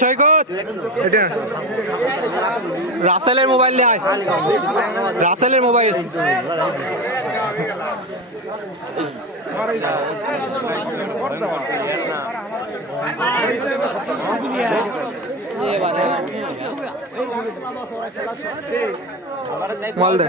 সৈকত রাসেলের মোবাইল নেয় রাসেলের মোবাইল মাল দে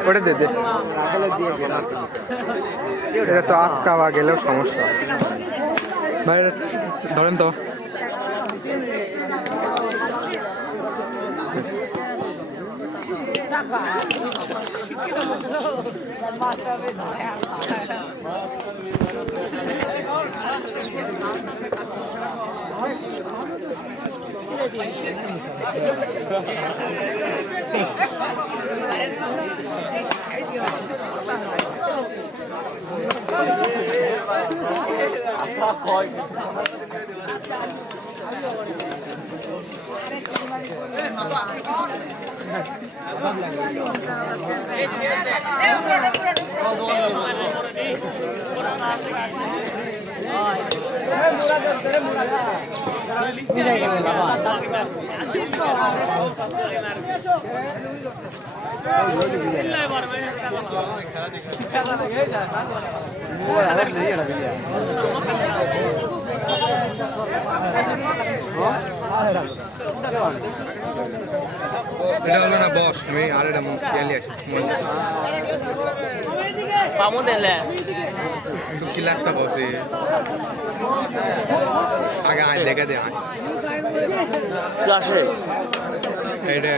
ওটা দে দে এটা তো আটকা বা গেলেও সমস্যা ভাই ধরেন তো এটা হলো না বস আমি আর এটা গেলি পামো দিলে কিন্তু কি লাগতা বস আগে আয় দেখে দে আয় আসে এইটা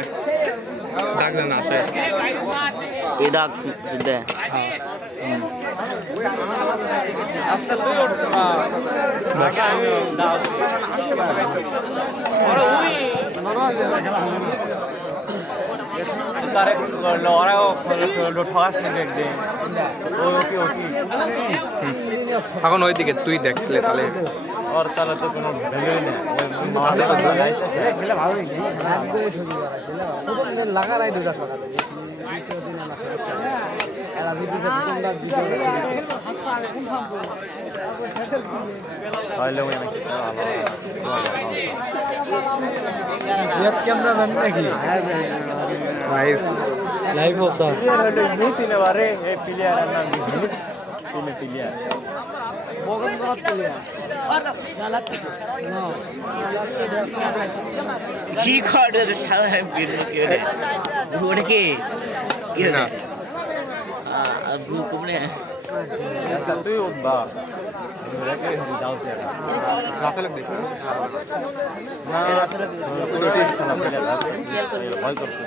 দাগ না আসে এই দাগ দে আজকাল তো ঢাকা দাও তারে লড়াও ঠগাস দেখবে এখন ওইদিকে তুই দেখলে তাহলে ওর তাহলে তো কোনো ভ্যালুই নেই লাগা নাই দুটা ক্যামেরাম্যান নাকি লাইভ লাইভ হোসা মিছিলে বারে এই প্লেয়ার নাম প্লেয়ার বগন করাত প্লেয়ার কি করে সাদা কি কি না ব্লু কমনে তুই বা যাও রাসেল দেখি না পুরো টেস্ট খেলা ভয় করতে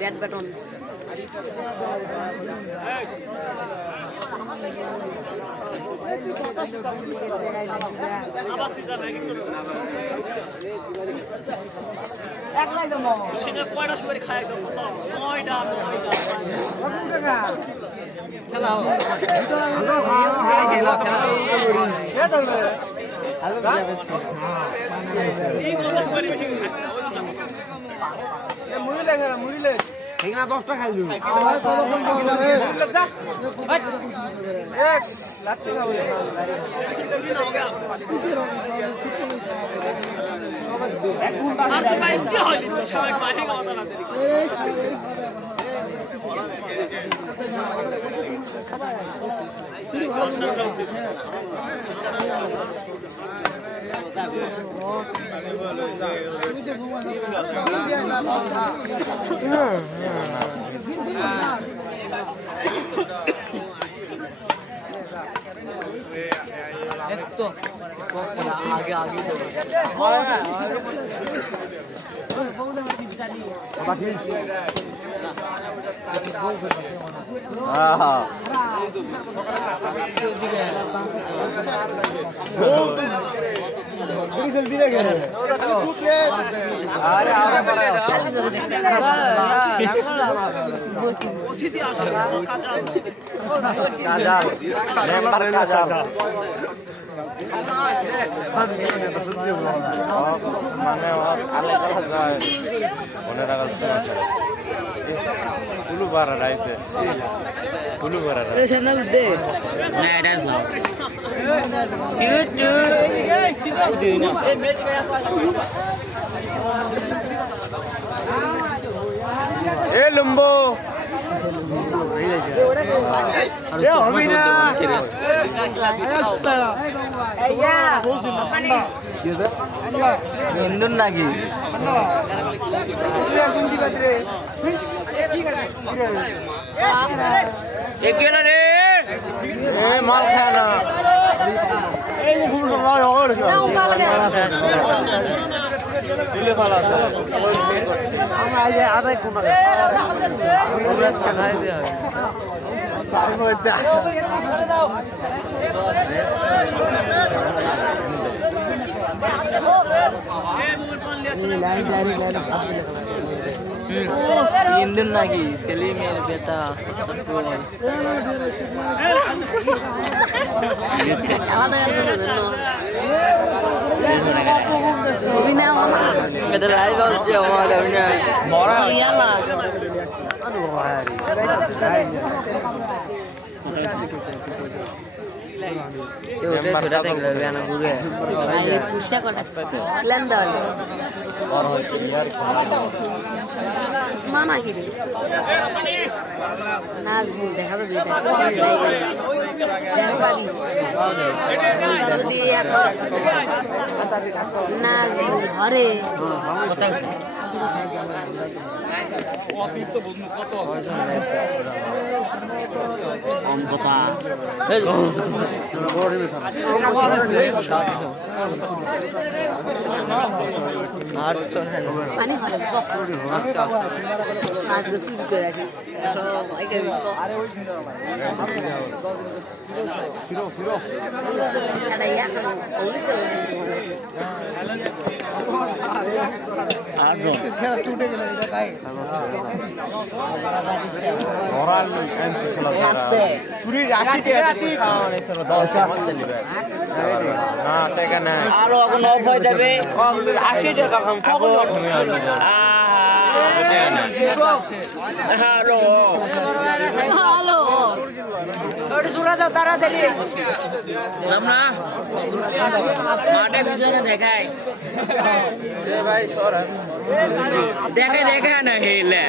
ব্যাট ব্যাটন आगे आगे মানে ফুলু বাড়া রাইছে ফুলু বাড়া না এটা এ লম্বো হিন্দুর নাকি মাল খায় না আমরা আদায় কোনো খাই দেওয়া হিন্দুর নাকি ছেলে মেয়ের বেটা লাইভ হচ্ছে আমার পুষা কটা প্ল্যান দেওয়া মানা কি রে নাচ ভুল দেখা যাবে যদি নাচ ভুল ঘরে কথা পানি ভালো নাচ শুরু করে আসি আরো এখন অফ হয়ে যাবে 80 টাকা কম হ্যালো হ্যালো আমরা মাঠের পিছনে দেখাই দেখা দেখা না হেলে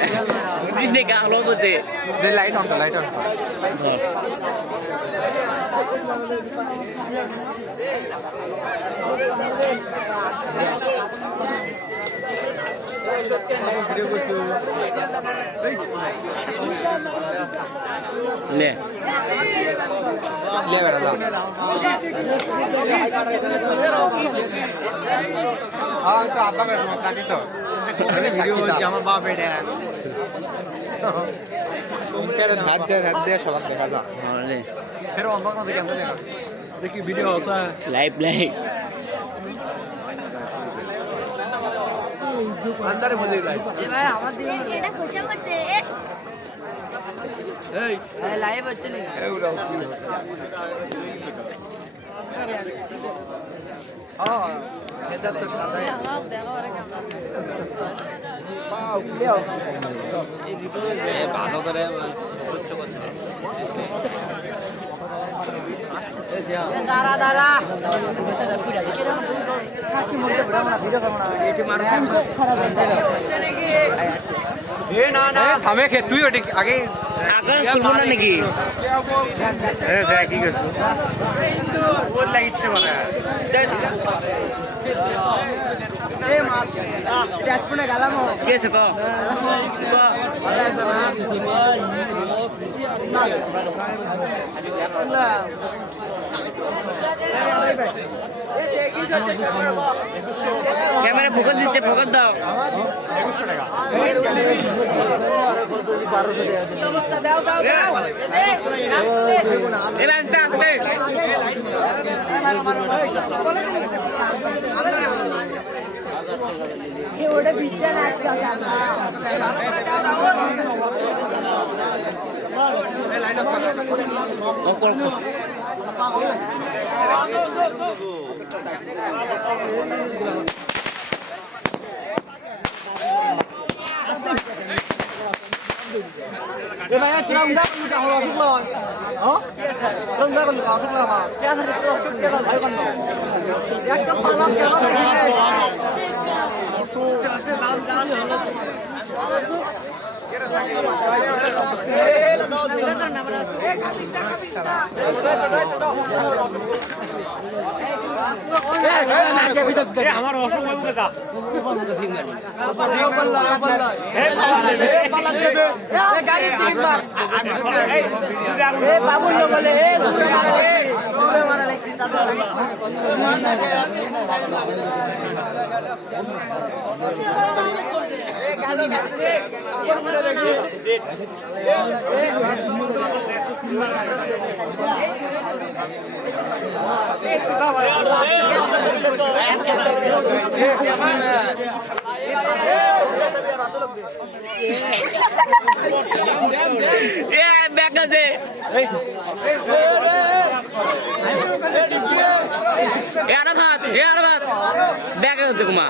বুঝিস না কালো বসে লাইট অন লাইট অন লে লে বেটা যা হ্যাঁ তো আব্বা কে নাকি তো ভিডিও হচ্ছে আমার বাপ এটা তোমাদের হাত দিয়ে সবাই দেখা যা লে फिर ऑन करना देखिए हमने देखिए वीडियो होता है লাইভ লাইভ अंदर में देख लाइव ভাই আমার দিকে এটা খুশি করছে লাইভ হচ্ছে না এটা তো সাদা ভালো করে দাঁড়া দাঁড়া থামে খে তুই ওটি আগে আকাশ তুলবো না নাকি কি করছো ওর লাইটটা বানা কে আছে ক ক্যামেরা ফোকাস দিচ্ছে ফোকাস দাও এবার আস্তে আস্তে ভাইয়া চিরাঙ্গা করলে আমার অসুখ লয় হ্যাঁ চিরাঙ্গা করলে অসুখ লয় আমার ভাই কোন একদম পালাম কেন আমার অসুখ হয়ে গেছে ব্যাগ আছে আরামাত ব্যাগ আছে কুমা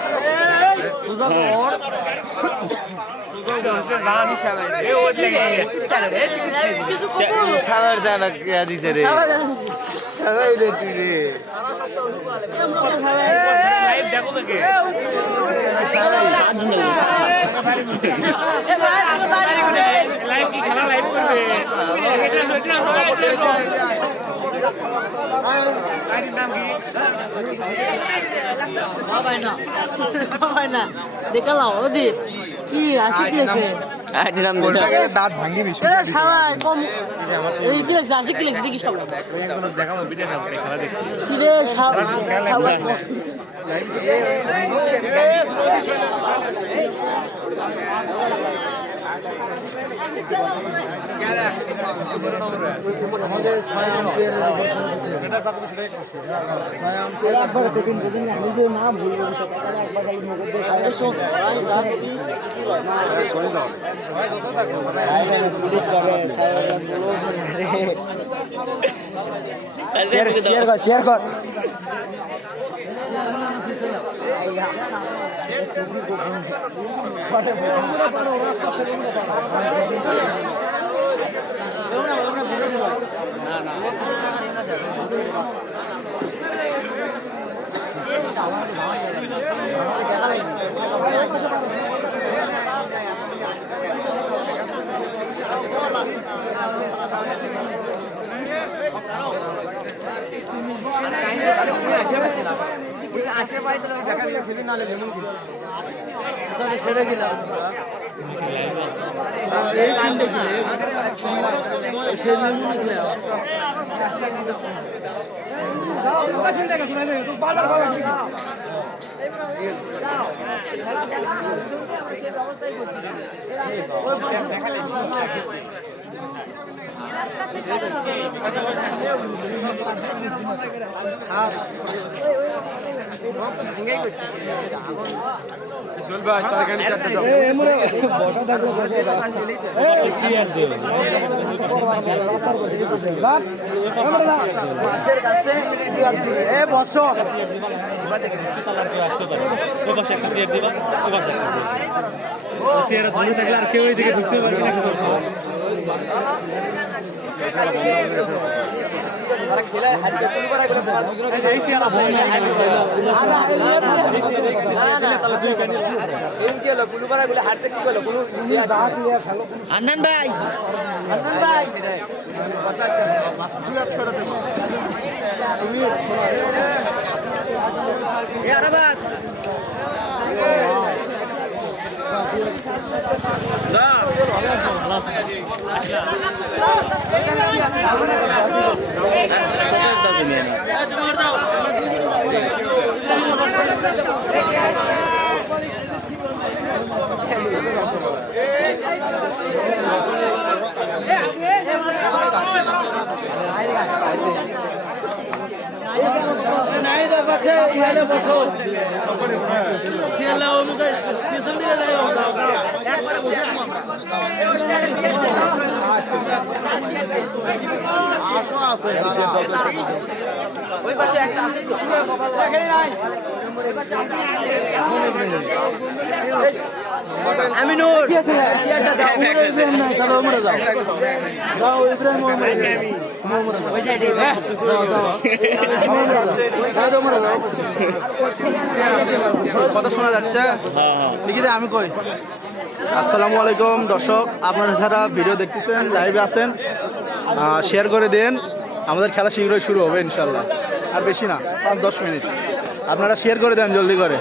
সালার জানা কে দিছে রে সবাই রে তুই রে লাইভ দেখো তো কে লাইভ কি খেলা লাইভ করবে না দেখালাম ওদি কি আসি কি লেখে আইডি নাম ওটা গেলে দাঁত ভাঙি বিশু খাওয়া কম এই কি লেখছে আসি কি লেখছে দেখি সব দেখাবো ভিডিও খেলা দেখি কি রে সব শেয়ার কর সেটা গেলাম মাসের কাছে বসো আর কেউ এদিকে ঢুকতে পারবে না আন্নান ভাই আরাবাদ নাই দেখাচ্ছে ইহানে বসো খেলা অনুযায়ী পিছন দিকে যাই একবারে বসে ওই পাশে একটা আছে তো এখানে নাই আমি নূর চেয়ারটা দাও ইব্রাহিম না চলো আমরা যাও যাও ইব্রাহিম ওই সাইডে কথা শোনা যাচ্ছে লিখে দে আমি কই আসসালামু আলাইকুম দর্শক, আপনারা যারা ভিডিও দেখতেছেন লাইভে আছেন শেয়ার করে দেন। আমাদের খেলা শীঘ্রই শুরু হবে ইনশাল্লাহ, আর বেশি না 5-10 মিনিট। আপনারা শেয়ার করে দেন জলদি করে।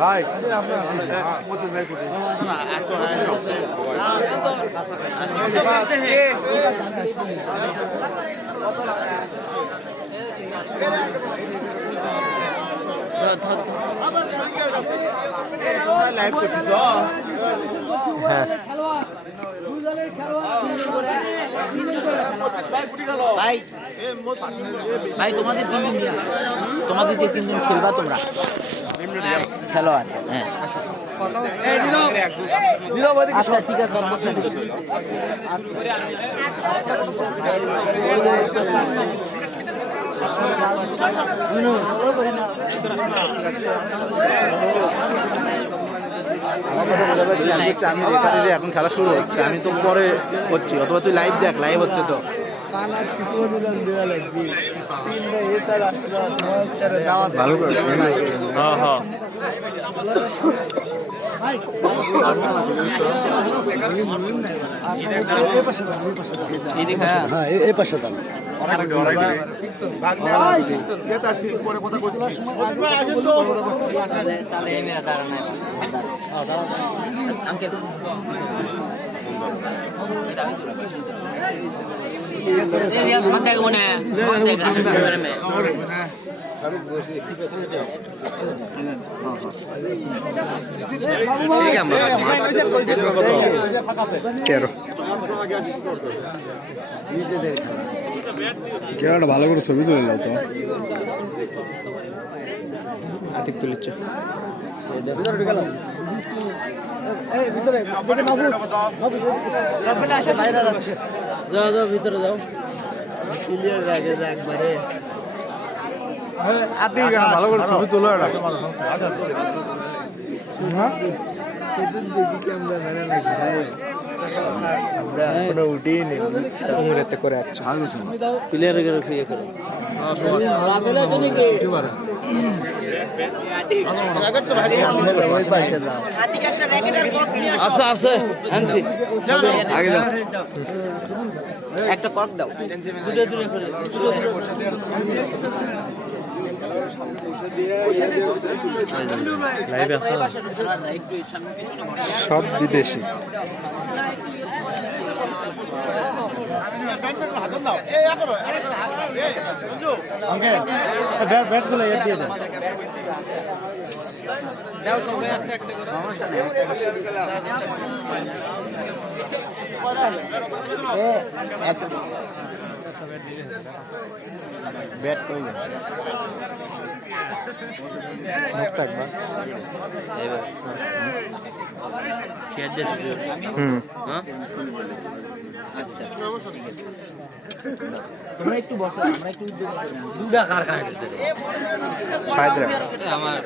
ভাই লাইভ করতেছ? হ্যাঁ ভাই ভাই তোমাদের 3 দিন তোমাদের যে 3 দিন খেলবা তোমরা খেলোয়াড়। হ্যাঁ আচ্ছা ঠিক আছে আমার কথা বোঝা পারছি না। আমি রেফারি, এখন খেলা শুরু হচ্ছে, আমি তো পরে হচ্ছি, অথবা তুই লাইভ দেখ, লাইভ হচ্ছে তো। ভালো করে এই পাশে দাম তেরো কেউ একটা ভালো করে ছবি তুলে দাও তো। আতিক তুলেছ যাও যাও ভিতরে যাও ক্লিয়ার লাগে যে একবারে ভালো করে ছবি তুলো একটা। উমরেতে করে আচ্ছা ক্লিয়ার করে ফিরে করো আচ্ছা আছে আনছি আগে যাও একটা কর্ক দাও দূরে দূরে করে সব বিদেশি ব্যাটগুলো এর দিয়ে দেন ব্যাট কই না মুখটা একবার শেয়ার দিচ্ছি হ্যাঁ আচ্ছা তোমরা একটু বসো আমরা একটু দুটা কার কাটছে शायद रे আমার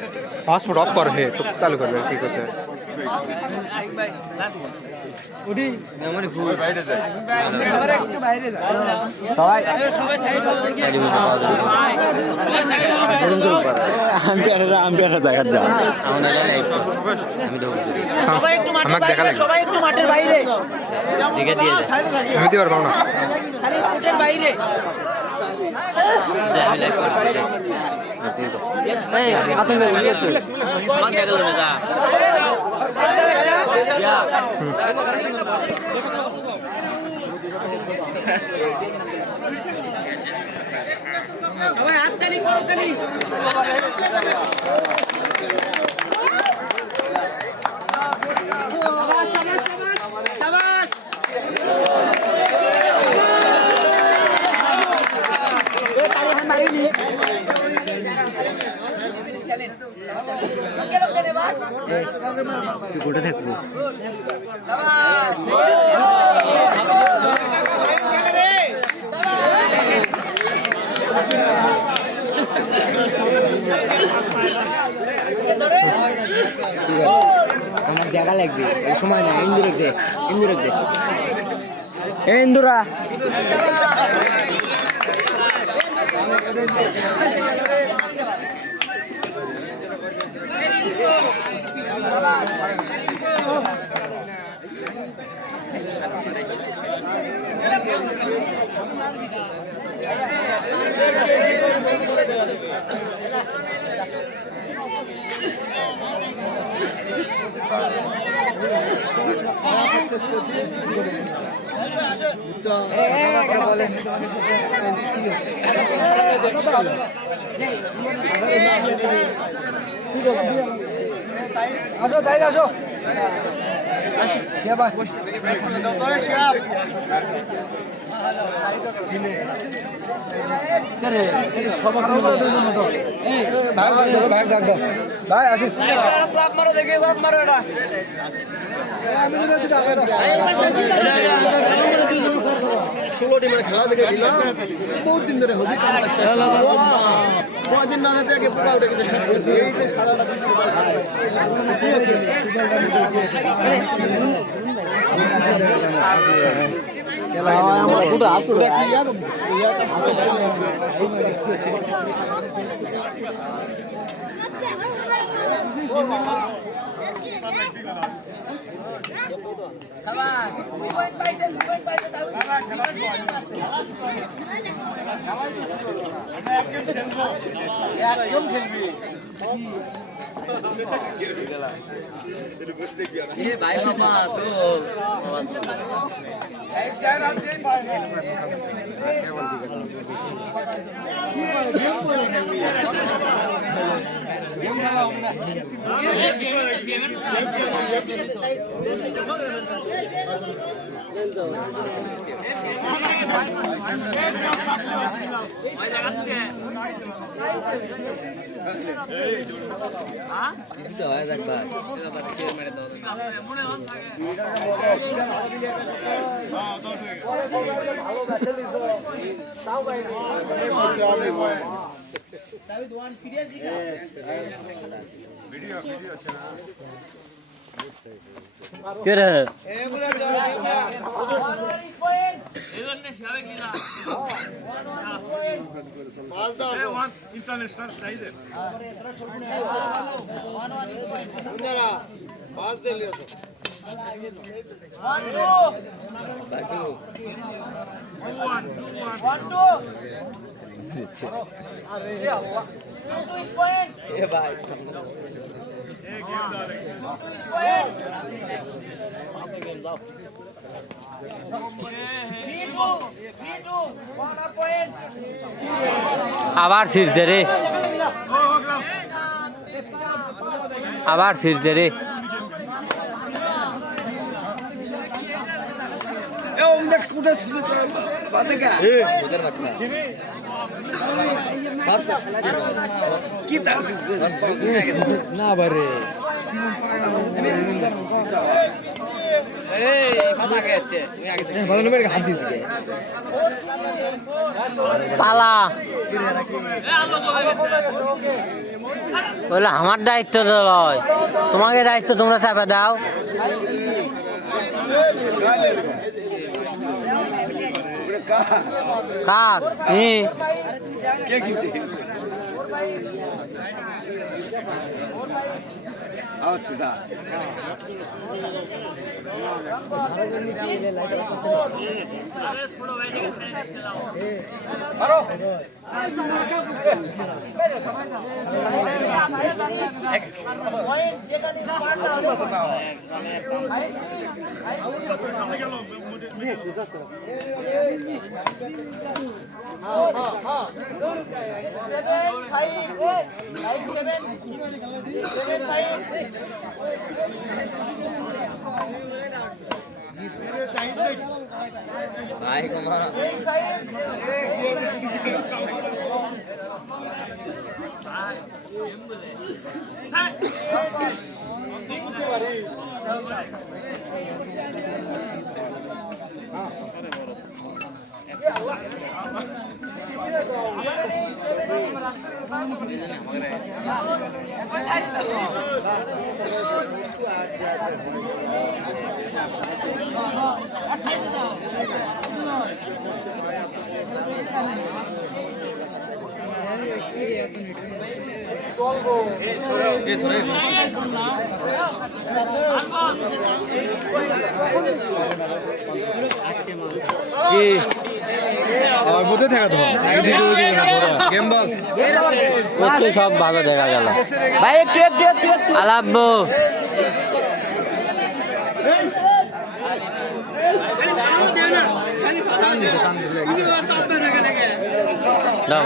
हॉटस्पॉट ऑफ कर है तो चालू कर दे ठीक है सर আমার ভুল বাইরে যায় সবাই আম্পায়ার দেখা যা আমি দৌড় দিই সবাই একটু মাঠের আমাকে দেখা বাইরে লাগে। সবাই একটু মাঠের বাইরে দেখে দিয়ে যায় আমি দিতে পারবো না খালি মাঠের বাইরে আমি লাইক করে দিই না তুই তো মান দেখা গেল না সবাই হাততালি করতালি শাবাশ তুই কোথা থাকবো আমার দেখা লাগবে এই সময় না ইন্দুরেক দেখ ইন্দুরেক দেখ ইন্দুরা আসো তাই আসো ভাই আসুন ষোলো টিমের খেলা দেখে দিলাম বহুত দিন ধরে হবি কদিন না থেকে পোকা উঠে গেছে এই যে সারাটা একদম খেলবি আবার ছিড়ছে রে, আবার ছিড়ছে রে। পালা বলে আমার দায়িত্ব তো নয়, তোমাকে দায়িত্ব তোমরা চাপা দাও। কাক সব ভালো দেখা গেল ভাই। আলাব্বো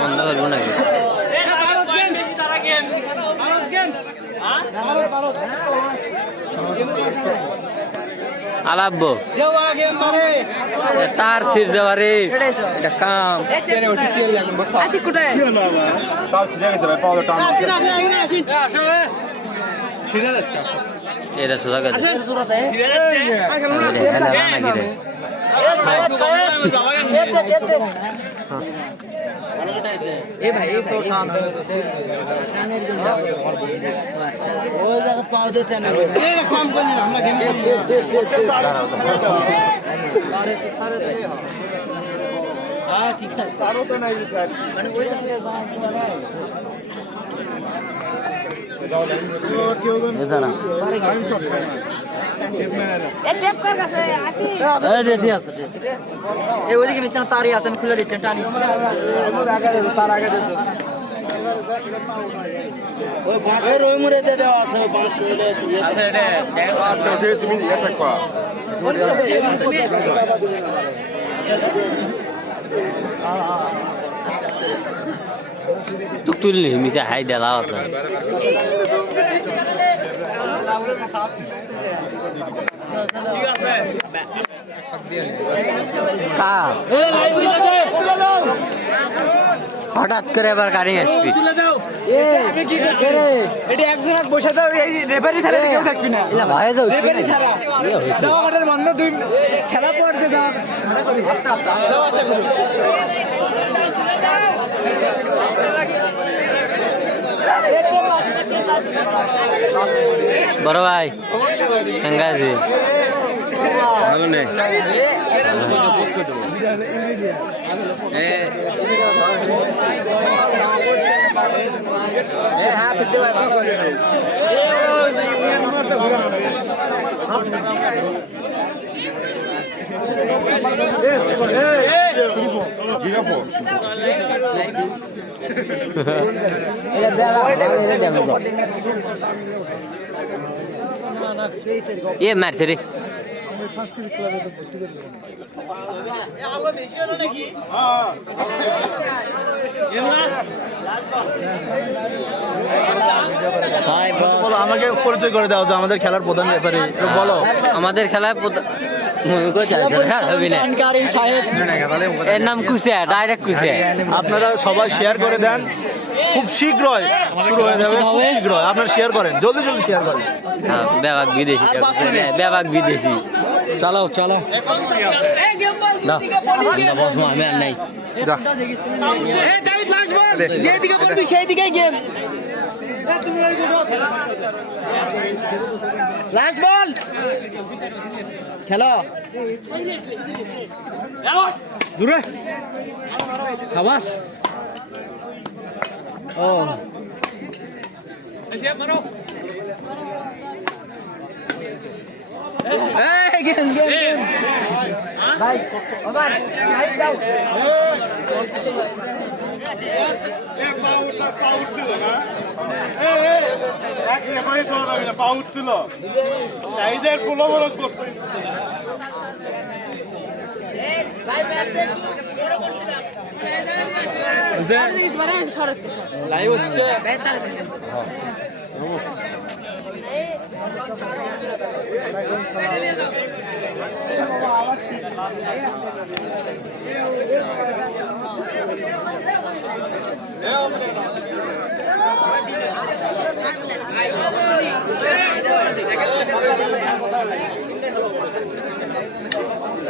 বন্ধ করবো নাকি? আলাব্বো তার ছিড় যাওয়া রে, এটা কাম। এটা সোজা গেছে নাকি রে? ঠিক আছে ওইদিকে নিচে তারই আছেন, খুলে দিচ্ছেন টানি তার আগে ওই বাঁশের ওই মুড়েতে দেওয়া আছে বাঁশ আচ্ছা এটা তুক তুললি মিটা হাই দেলা আছে ঠিক আছে কা হঠাৎ করে আবার গাড়ি আসবি এটা একজনক বসে দাও এই রেফারি ছাড়া কেউ থাকবি না না ভাই যাও রেফারি ছাড়া যাও কাটার বন্ধ দুই খেলা পড়তে দাও যাও আশা করি বড় ভাই কেঙ্গা আছে ভালো নেই হ্যাঁ সিদ্ধ ভাই ভালো করে এ মারছে রে বলো, আমাকে পরিচয় করে দাও যে আমাদের খেলার প্রধান ব্যাপারে বলো। আমাদের খেলায় এর নাম কুচিয়া ডাইরেক্ট কুচিয়া আপনারা সবাই শেয়ার করে দেন, খুব শীঘ্রই শুরু হয়ে যাবে, খুব শীঘ্রই আপনারা শেয়ার করেন, জলদি জলদি শেয়ার করেন। ব্যাপাক বিদেশি ব্যাপাক বিদেশি চালাও চালাও দাও আমি আর নাই যা যেদিকে বলবি সেই দিকে গেম লাস্ট বল খেলো দূরে সাবাস ও এই গেম গেম ভাই ওভার ভাই দাও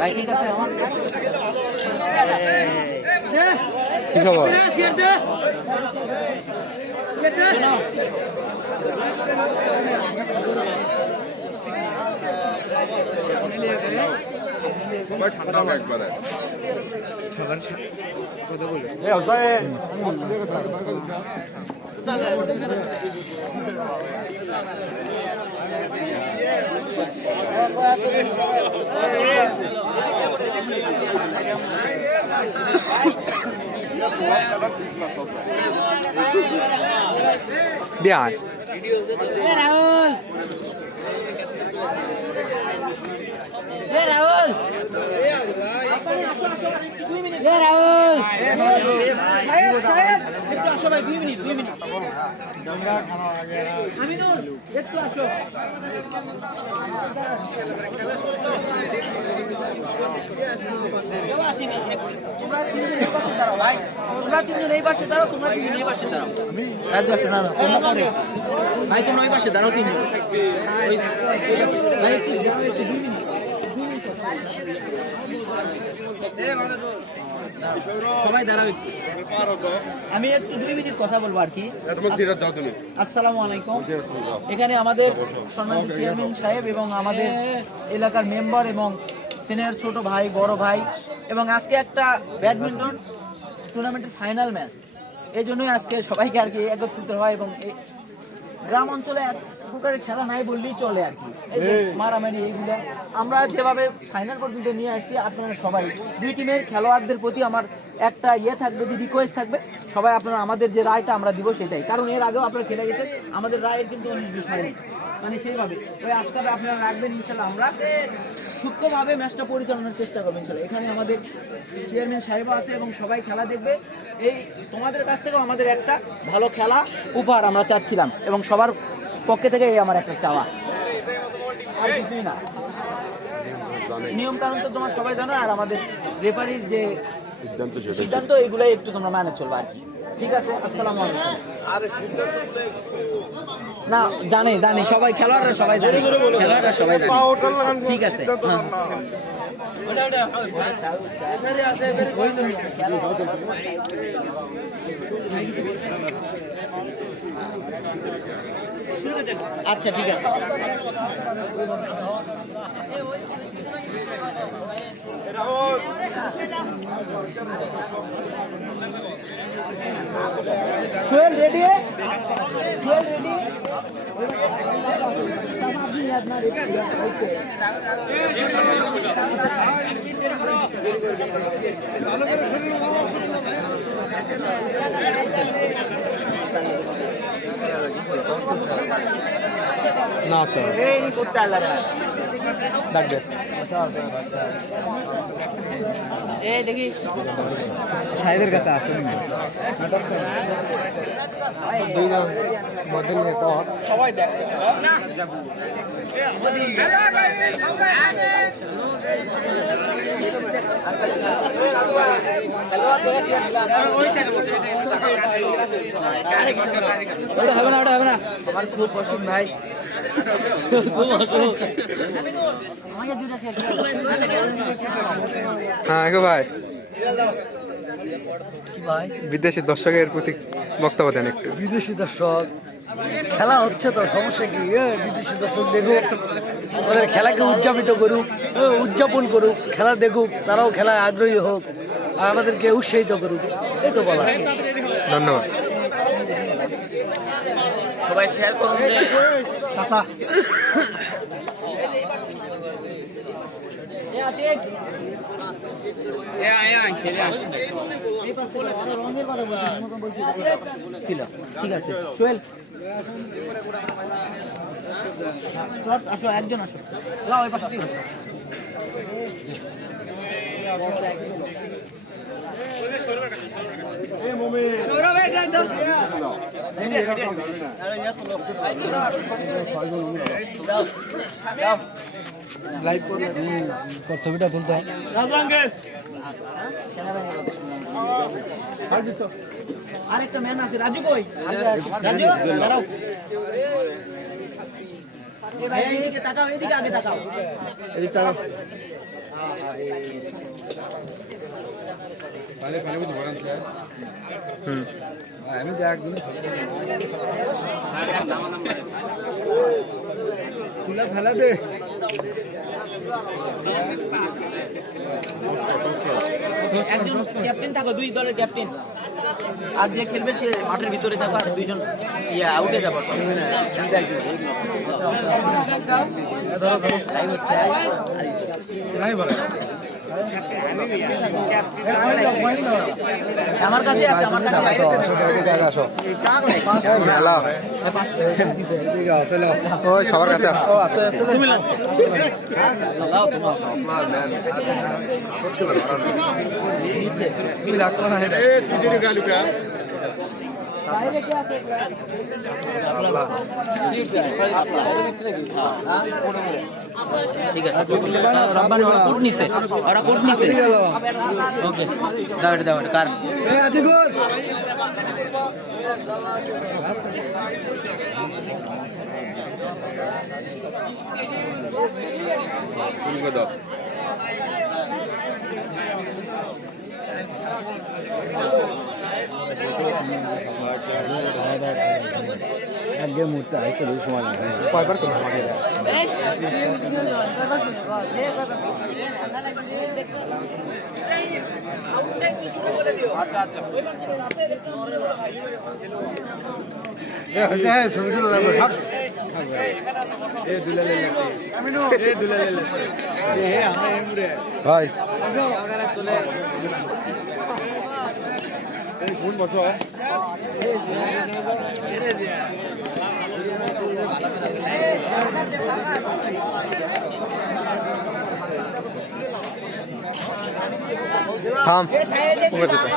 লাইভ হচ্ছে কি খবর ধ্যান রাহুল রাহুল রাহুল শায়দ শায়দ একটু আসো ভাই 2 মিনিট আমিনুল একটু আসো তোমরা তিনজন এই পাশে দাঁড়াও ভাই তোমরা তিনজন এই পাশে দাঁড়াও তোমরা তিনজন এই পাশে দাঁড়াও রাজু আছে না তোমরা পরে ভাই তোমরা ওই পাশে দাঁড়াও তিনজন ভাই একটু 2 মিনিট সবাই দাঁড়াও আমি একটু 2 মিনিট কথা বলবো আর কি আসসালামু আলাইকুম এখানে আমাদের সম্মানিত চেয়ারম্যান সাহেব এবং আমাদের এলাকার মেম্বার এবং সিনিয়র ছোট ভাই বড় ভাই এবং আজকে একটা ব্যাডমিন্টন টুর্নামেন্টের ফাইনাল ম্যাচ এই জন্যই আজকে সবাইকে আর কি একত্রিত হয় এবং গ্রাম অঞ্চলে প্রকারের খেলা নাই বললেই চলে আর কি। এই যে মারামারি এইগুলো আমরা যেভাবে ফাইনাল পর্যন্ত নিয়ে আসছি, আপনারা সবাই দুই টিমের খেলোয়াড়দের প্রতি আমার একটা থাকবে, রিকোয়েস্ট থাকবে, সবাই আপনারা আমাদের যে রায়টা আমরা দিব সেটাই। কারণ এর আগেও আপনারা খেলে গেছেন, আমাদের রায়ের কিন্তু অনেক বিষয় নেই, মানে সেইভাবে ওই আস্থাটা আপনারা রাখবেন। ইনশাল্লাহ আমরা সূক্ষ্মভাবে ম্যাচটা পরিচালনার চেষ্টা করবেন ইনশাল্লাহ। এখানে আমাদের চেয়ারম্যান সাহেব আছে এবং সবাই খেলা দেখবে। এই তোমাদের কাছ থেকেও আমাদের একটা ভালো খেলা উপহার আমরা চাচ্ছিলাম এবং সবার পক্ষে থেকে এই আমার একটা চাওয়া, আর কিছুই না। নিয়ম কারণ তো তোমার সবাই জানো, আর আমাদের রেফারির যে সিদ্ধান্ত এগুলাই একটু তোমরা মানে চলবে আর কি। ঠিক আছে, আসসালামু আলাইকুম। না জানি সবাই, খেলোয়াড়রা সবাই জানে, খেলোয়াড়রা সবাই জানে। ঠিক আছে, আচ্ছা ঠিক আছে। Fuel ready? Fuel ready? না তো ডাকবে এই দেখিস সাইদের কাছে আসুন না দুই জন মডেল নেতা সবাই দেখ না আমার খুব পছন্দ ভাই। হ্যাঁ ভাই, বিদেশি দর্শকের প্রতি বক্তব্য দেন একটু। বিদেশি দর্শক খেলা হচ্ছে তো, সমস্যা কি? বিদেশি দর্শক দেখুক, ওদের খেলাকে উদযাপিত করুক, উদযাপন করুক, খেলা দেখুক, তারাও খেলায় আগ্রহী হোক আর আমাদেরকে উৎসাহিত করুক, এই তো বলা। ধন্যবাদ। সবাই শেয়ার করুন। ঠিক আছে সোহেল, আসো একজন আসো, যাও ওই পাশে আসো। ছবিটা তুলতে হয়। আরেকটা ম্যান আছে, রাজু কই? রাজু দাঁড়াও, ভাইয়া এইদিকে তাকাও, এইদিকে আগে তাকাও, এদিকটা আমি তো একদিনে তুলে ফেলা দে। একজন ক্যাপ্টেন থাকো, দুই দলের ক্যাপ্টেন, আর যে খেলবে সে মাঠের ভিতরে থাকো, আর দুইজন আউটে যাবো। আমার কাছে আছে, আমার কাছে মেলা ওই সবার কাছে আছে। তুমি ঠিক আছে, কোট নিছে, ওরা কোট নিছে। ওকে দাও এটা, দাও এটা কার? আগে মুহূর্তে আসতে বেশি সময় লাগে। কয়বার করবো আমাকে আচ্ছা আচ্ছা ছবি তুলে ভাই থাম উপরে দিতে।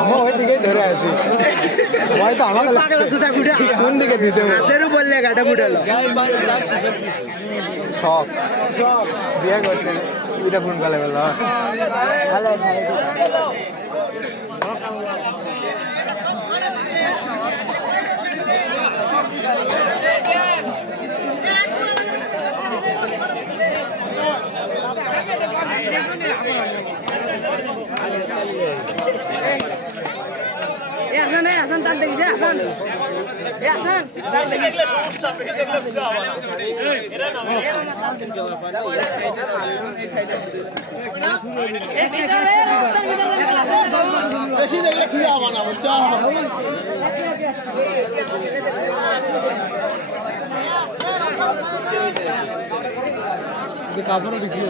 আমার ওই দিকেই ধরে আছি ভাই তো আমার কোন দিকে দিতে বললে গাটা ফুটালো শখ বিয়ে করতে দুইটা ফোন কালে বললো Hasan tak dengar Hasan. Hasan. কাপড় বিক্রি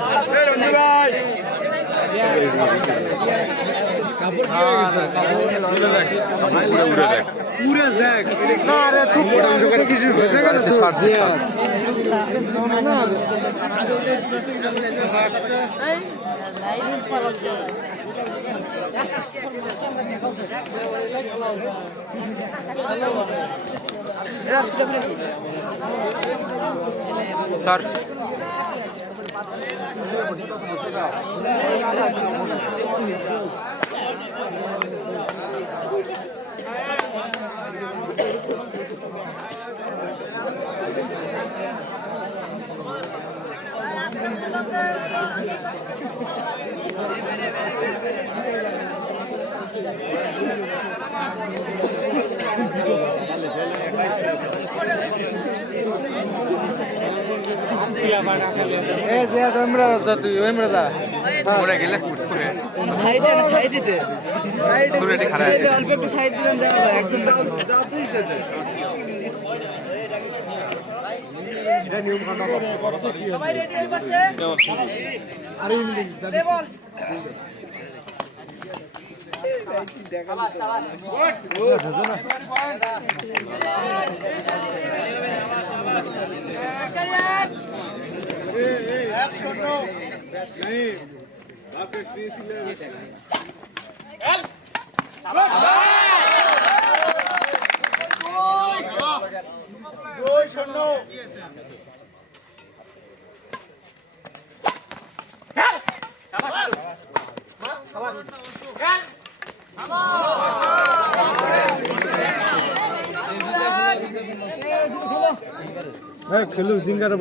খেলু জিঙ্গার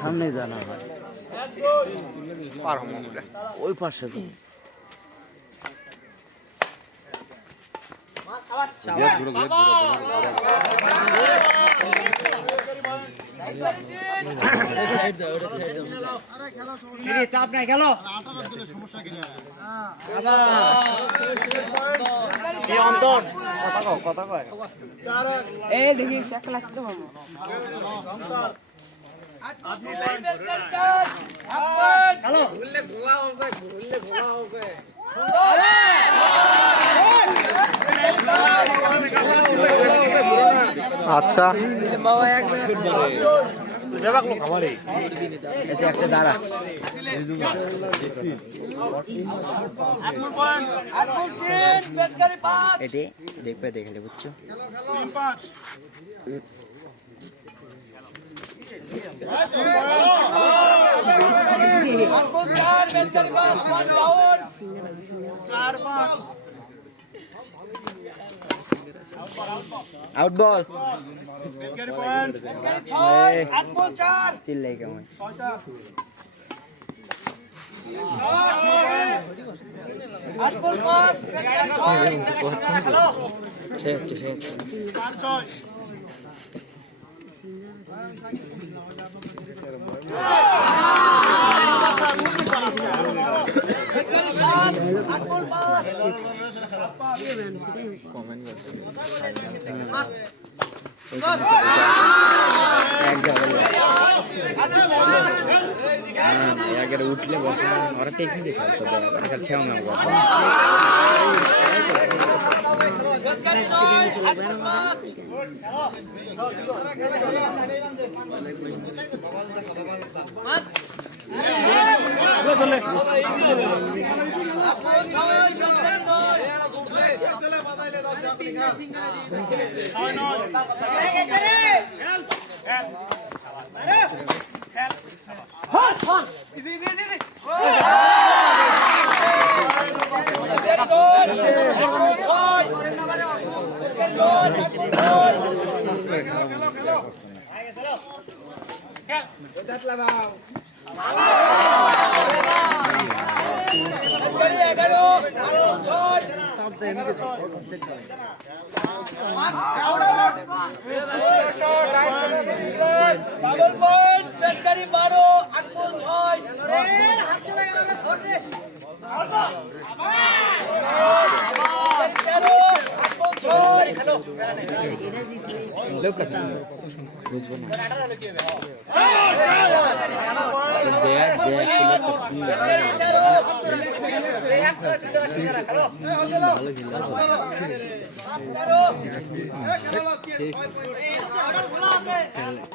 সামনে জানা হয় ওই পাশে তো চাপ নাই খেলো কথা কয় এই দেখিস 1 লাখ তো মামু হ্যালো আচ্ছা এটা একটা দাঁড়া এটি দেখবে দেখলে বুঝছো আউট বল চিল্লাই কেমন উঠলে বসে ওরা টেকনিক খেলতো ছেও না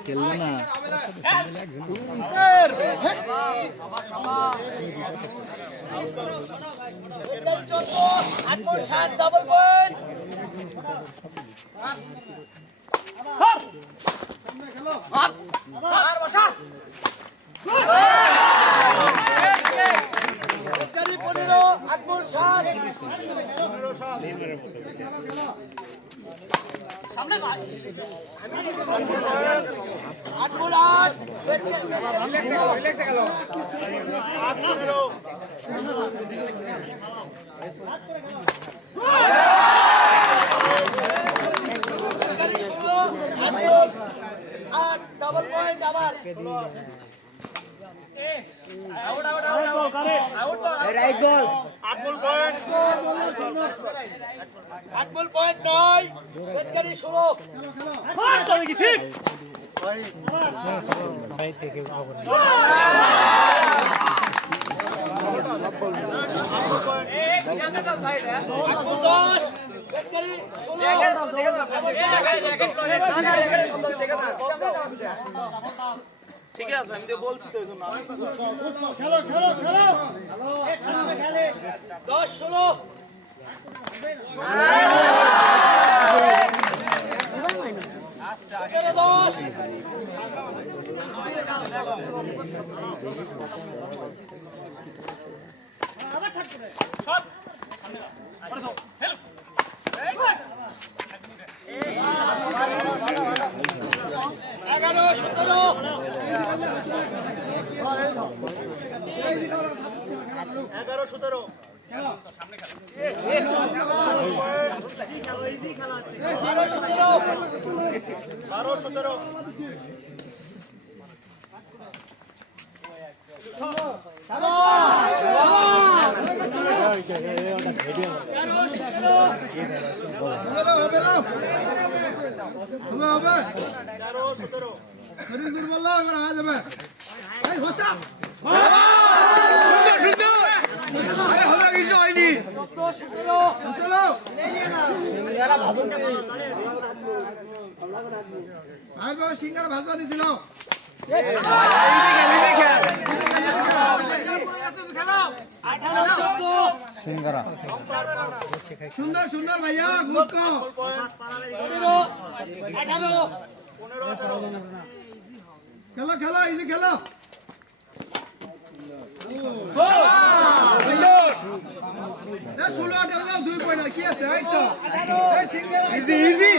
খেললো না রাইট বল 8 বল পয়েন্ট 8 বল পয়েন্ট 9 বেদকারী 16 মার তো কি ঠিক ভাই থেকে আবার 10 বেদকারী 16 ঠিক আছে আমি তো বলছি তো এজন্য খেলো খেলো খেলো 10 16 11 17 সিঙ্গারা ভাজবা দিছিল সিঙ্গারা সুন্দর সুন্দর ভাইয়া খেলো খেলো এই যে খেলো ষোলো আঠারো দুই পয়েন্ট কি আছে এই তো ইজি ইজি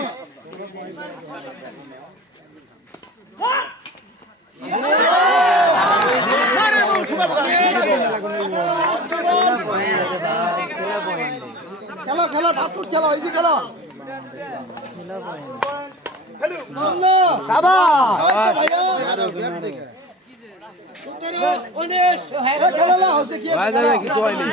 খেলো খেলো ঠাকুর খেলো ইজি খেলো কিছু হয়নি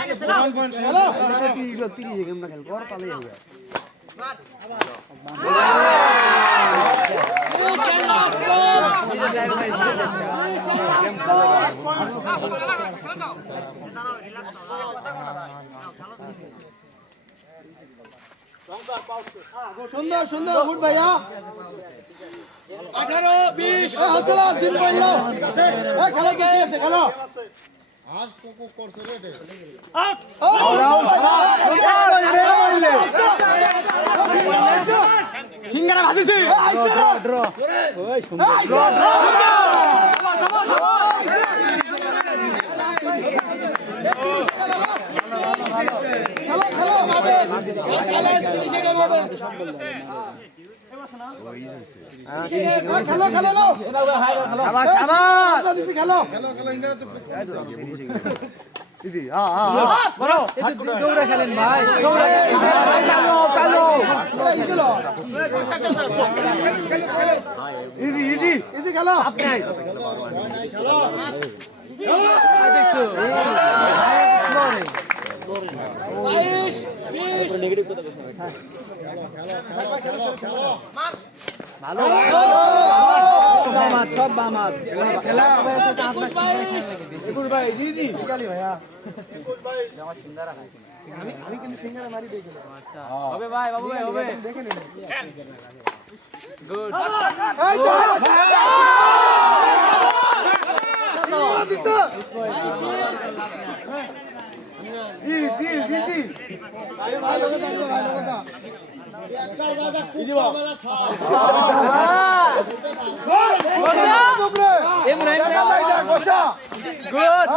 সুন্দর সুন্দর গুড ভাইয়া 18-20 আসলে দিন পাইলো খেলা কি আছে খেলো আজ কোকো করছে রে সিঙ্গারা ভাজিছি ড্র ওই সুন্দর ড্র সব বামাত খেলা ভাই জি জি ভাইয়া আমি কিন্তু সিঙ্গারা মারি দেখি হবে ভাই বাবু ভাই হবে দেখে নিন গুড জি জি জি জি ভাই কথা একটা দাদা খুব আমরা খায় গোসা ইমরান ভাই গোসা good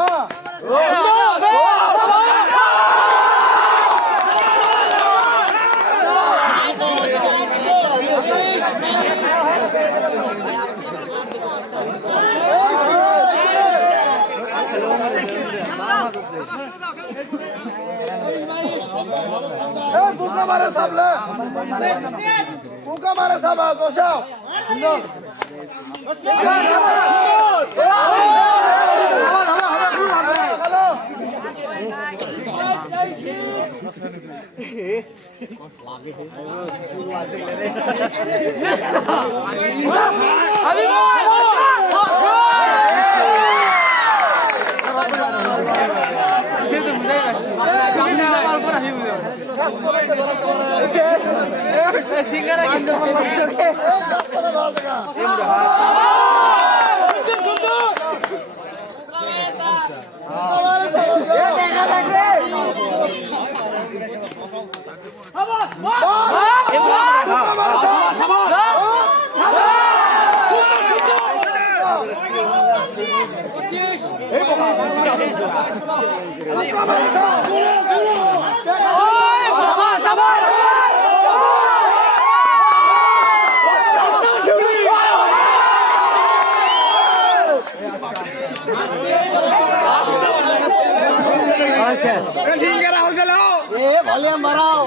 Buka mara sabla. Buka mara sabla. Gosha. সিঙ্গারা কিন্তু ভলিউম বাড়াও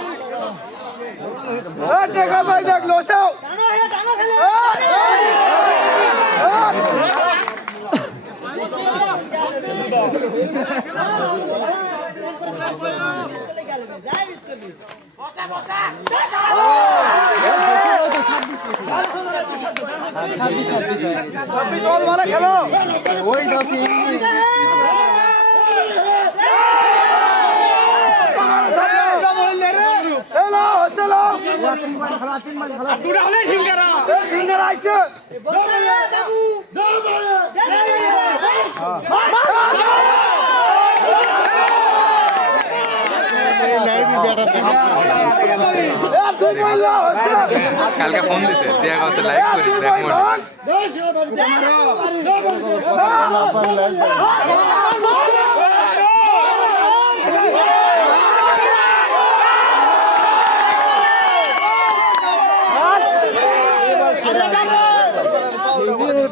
কালকে ফোন দিছে দিয়া গেছে লাইভ করি ব্রেক মোড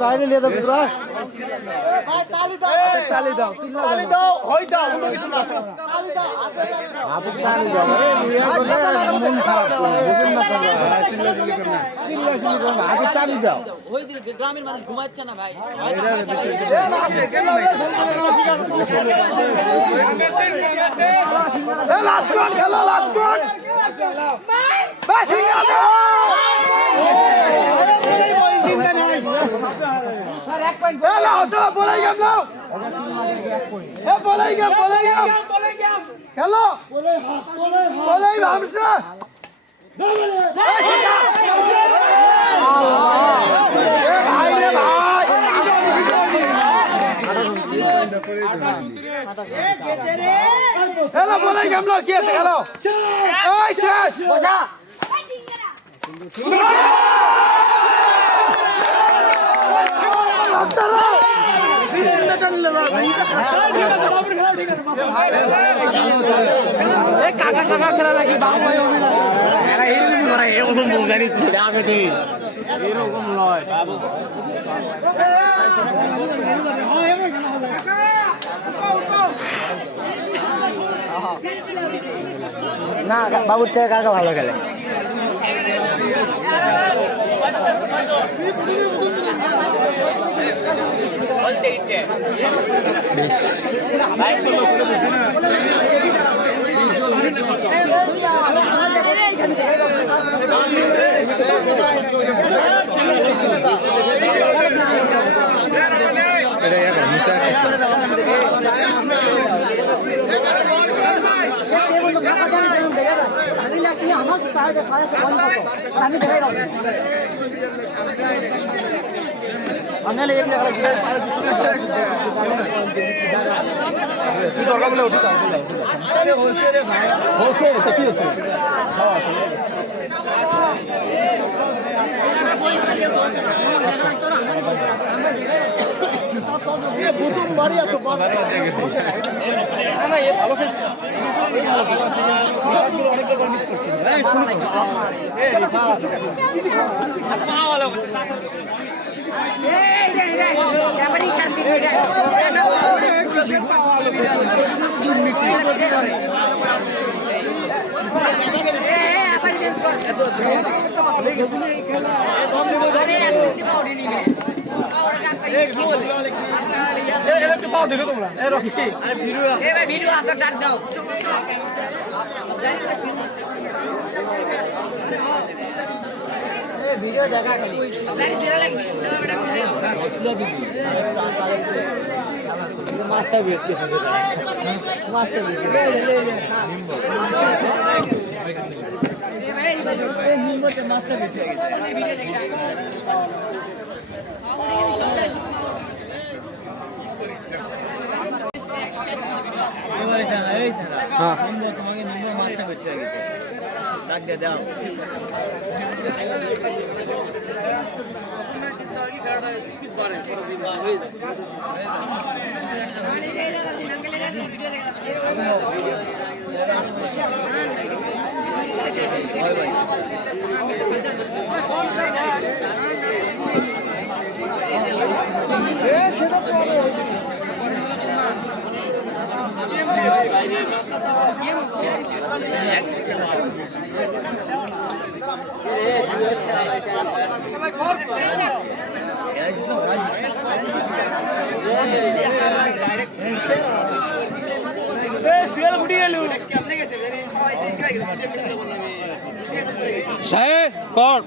বাইরে নিয়ে দাও তোরা তালি দাও তালি দাও হই দাও অন্য কিছু না আপনি তালি দাও নিয়ে গেলে মন খারাপ বুঝুন না চিল্লাচিল্লি করুন না চিল্লাচিল্লি করুন না আপনি তালি দাও ওই দিন গ্রামের মানুষ ঘুমাচ্ছে না ভাই লাস্ট ওয়ান খেলো লাস্ট ওয়ান বাসিঙ্গা Hello, sir, boleh gam now. Boleh gam. Hello. Boleh gam, sir. Hello, boleh gam now. Kiat, hello. Hey, sir. Bosa. কাকা কাকা খেলা নাকি বাবু ভাই এরকম জানিস আগে থেকে এরকম নয় বাবু না বাবুর থেকে কাকা ভালো খেলে ভিডিও হাতে ডাক দাও ভিডিও দেখা খালি মাছটা বেচতে মাছটা মাছটা বেচে তোমাকে নিম্ন মাছটা বেচে গেছে ডাক দিয়ে দাও ভাই কর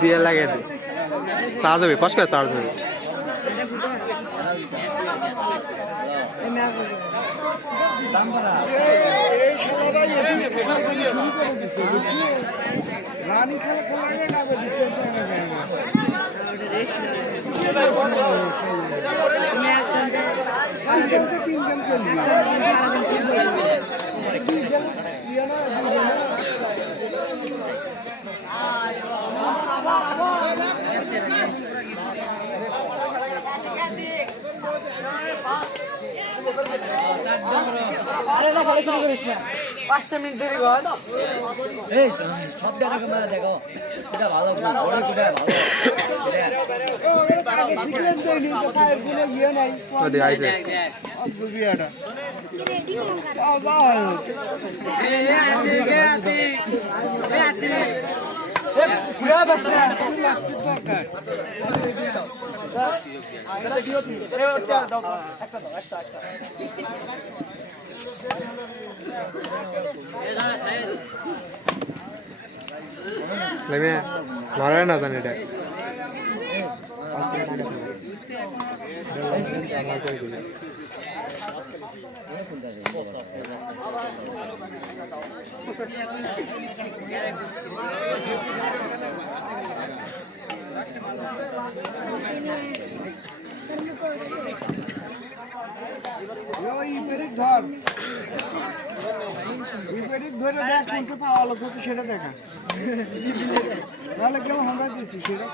দিয়ে লাগে চার্জ হবে কষ্ট করে চার্জ হবে রানী খেলা আরে না ভালো শুরু করিস না 5 মিনিট দেরি হয় না এই সব দেখা ক্যামেরা দেখো এটা ভালো বড় যেটা ভালো আগে সিকলেন দেয়নি তো পায়ের গুলে গিয়ে নাই ওদি আইছে অদ্ভুত বিয়াটা পুরা বসরা লেমে লড়াই না জানি এটা ধরে দেখ কোনটা পাওয়া লোক সেটা দেখা নাহলে কেমন হাঙ্গা দিয়েছি সেটা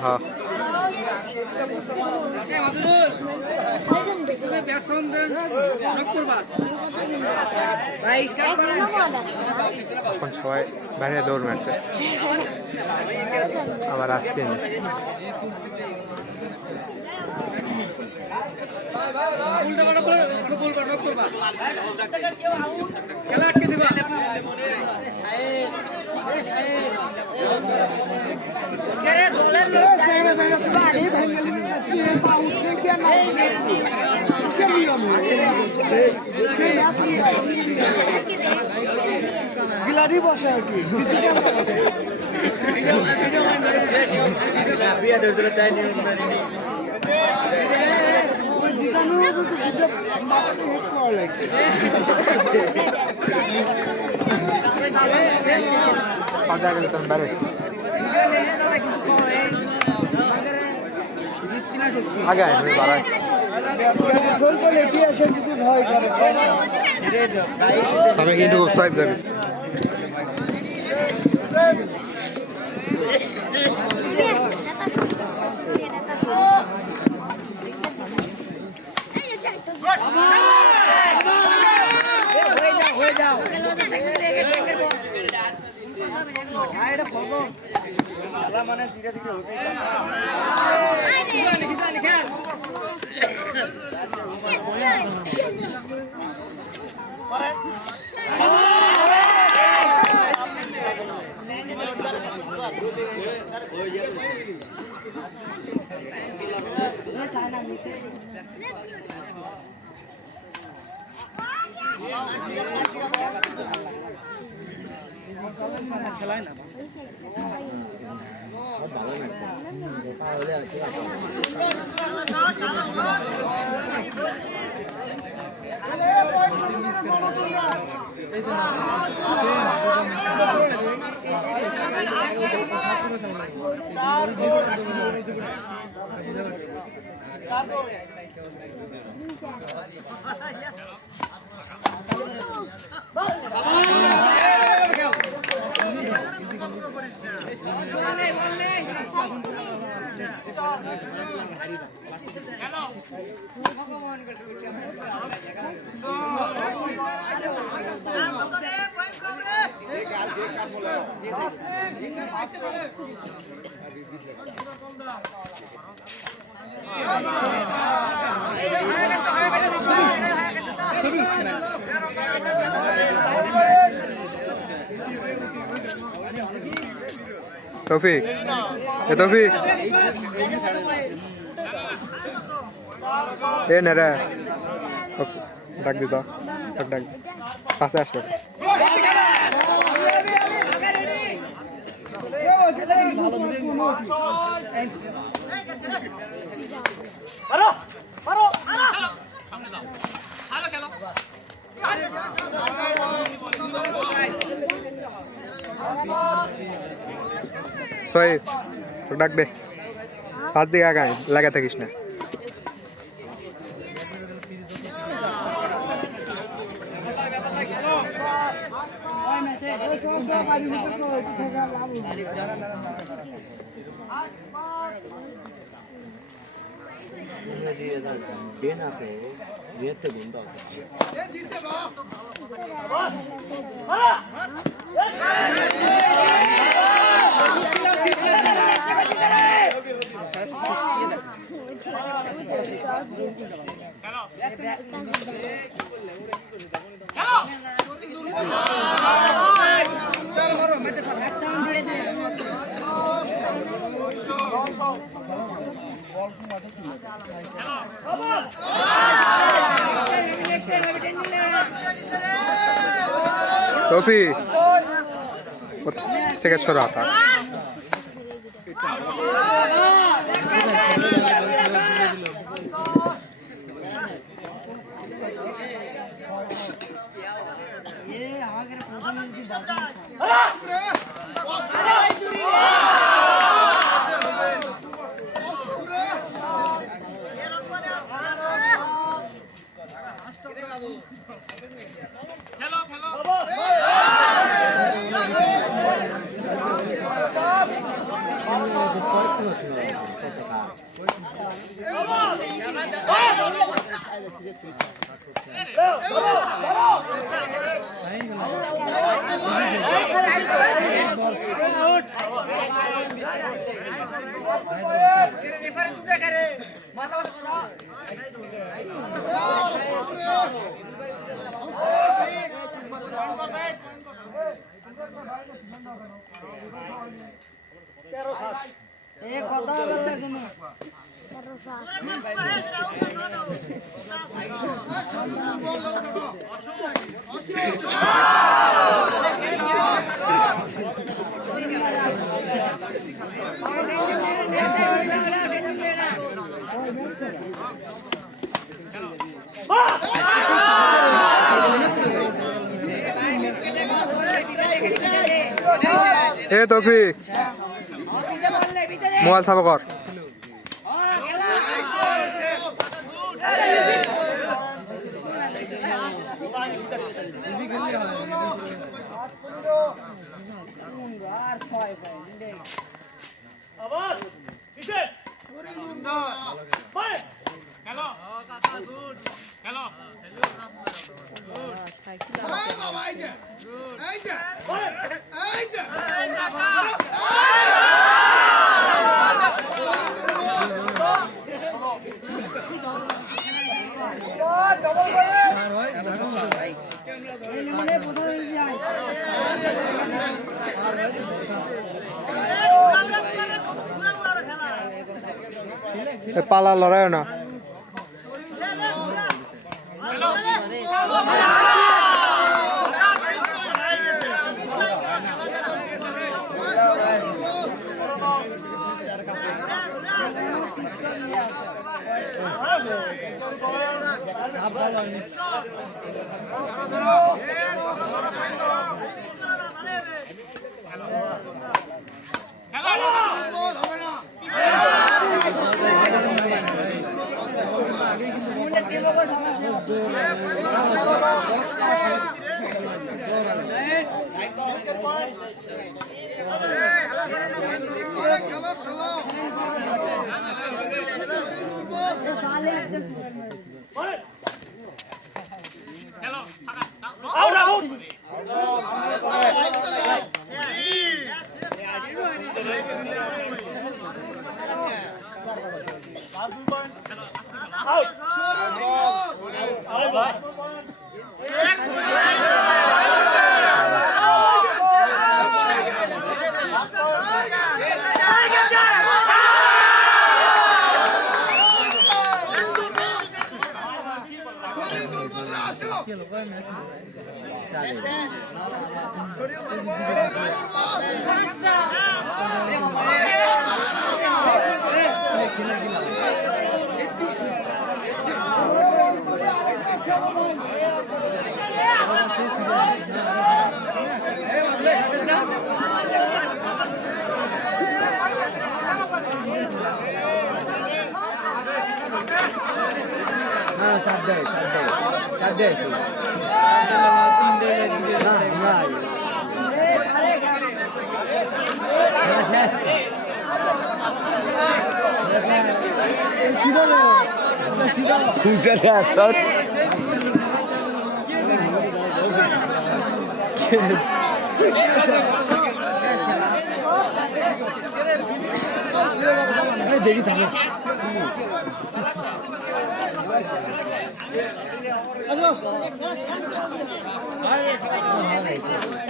হ্যাঁ এখন সবাই বাইরে দৌড় মারছে আবার আসছে गिलाड़ी बसा है कि আগে সবাই কিন্তু সাইড যাবে তৌফিক তৌফিক এ না রে ডাক দিত ডাক পাশে আসবে সোহেব তো ডাক দে পাঁচ দিকে আগায় লাগা থাকিস না টপি থেকে সরা था ए टपी मोबाइल साफ कर पाला लड़ाई ना Stop!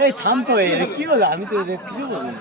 এই থাম তো, কি হলো? আমি তো কিছু বলি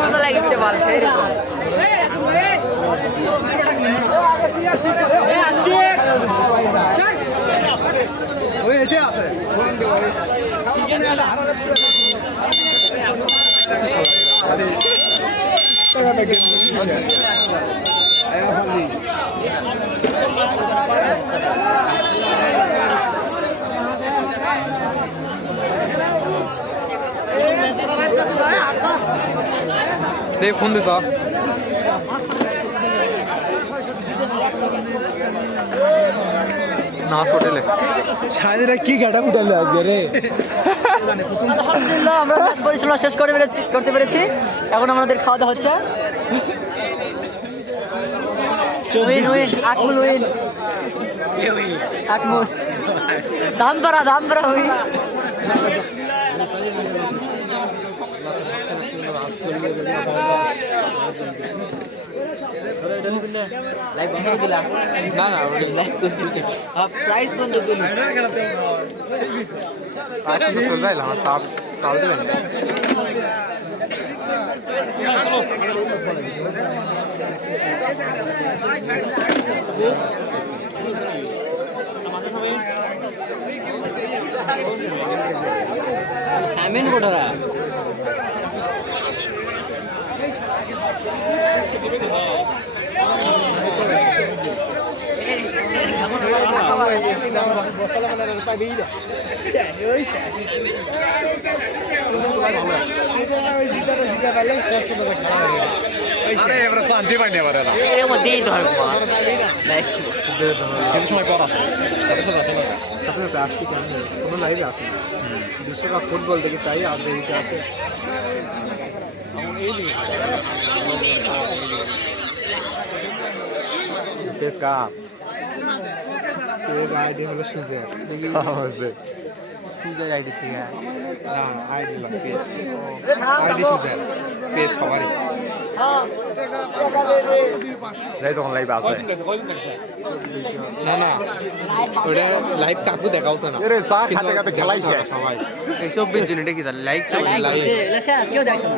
ভালো লাগছে বল সেই রকম দেখ ফোন দিত নাচ হোটেলে সাহেরা কি গাটা ফুটালো আজকে রে। আলহামদুলিল্লাহ আমরা কাজ পরিচালনা শেষ করতে পেরেছি। এখন আমাদের খাওয়া দাওয়া হচ্ছে। উইন উইন, আটমুল উইন, আটমুল দাম ধরা উইন। না না প্রাইস বন্ধ চলবে। চলবে আমার সাল সাল দিবেন সামিন কোটরা এর মধ্যেই তো হয় আসবে কোনো লাইভে আসে না বিশ্বকাপ ফুটবল দেখি তাই আর দেরিতে আসে আইডি হলো সুজের সুজের আইডি থেকে আইডি আইডি সুজের পেজ সবারই তখন লাইভ আসে না না ওটা লাইভ কাকু দেখাওছে না চা খাতে খাতে খেলাই শেষ সবাই এইসব বিজন এটা কি লাইক আজকেও দেখছেন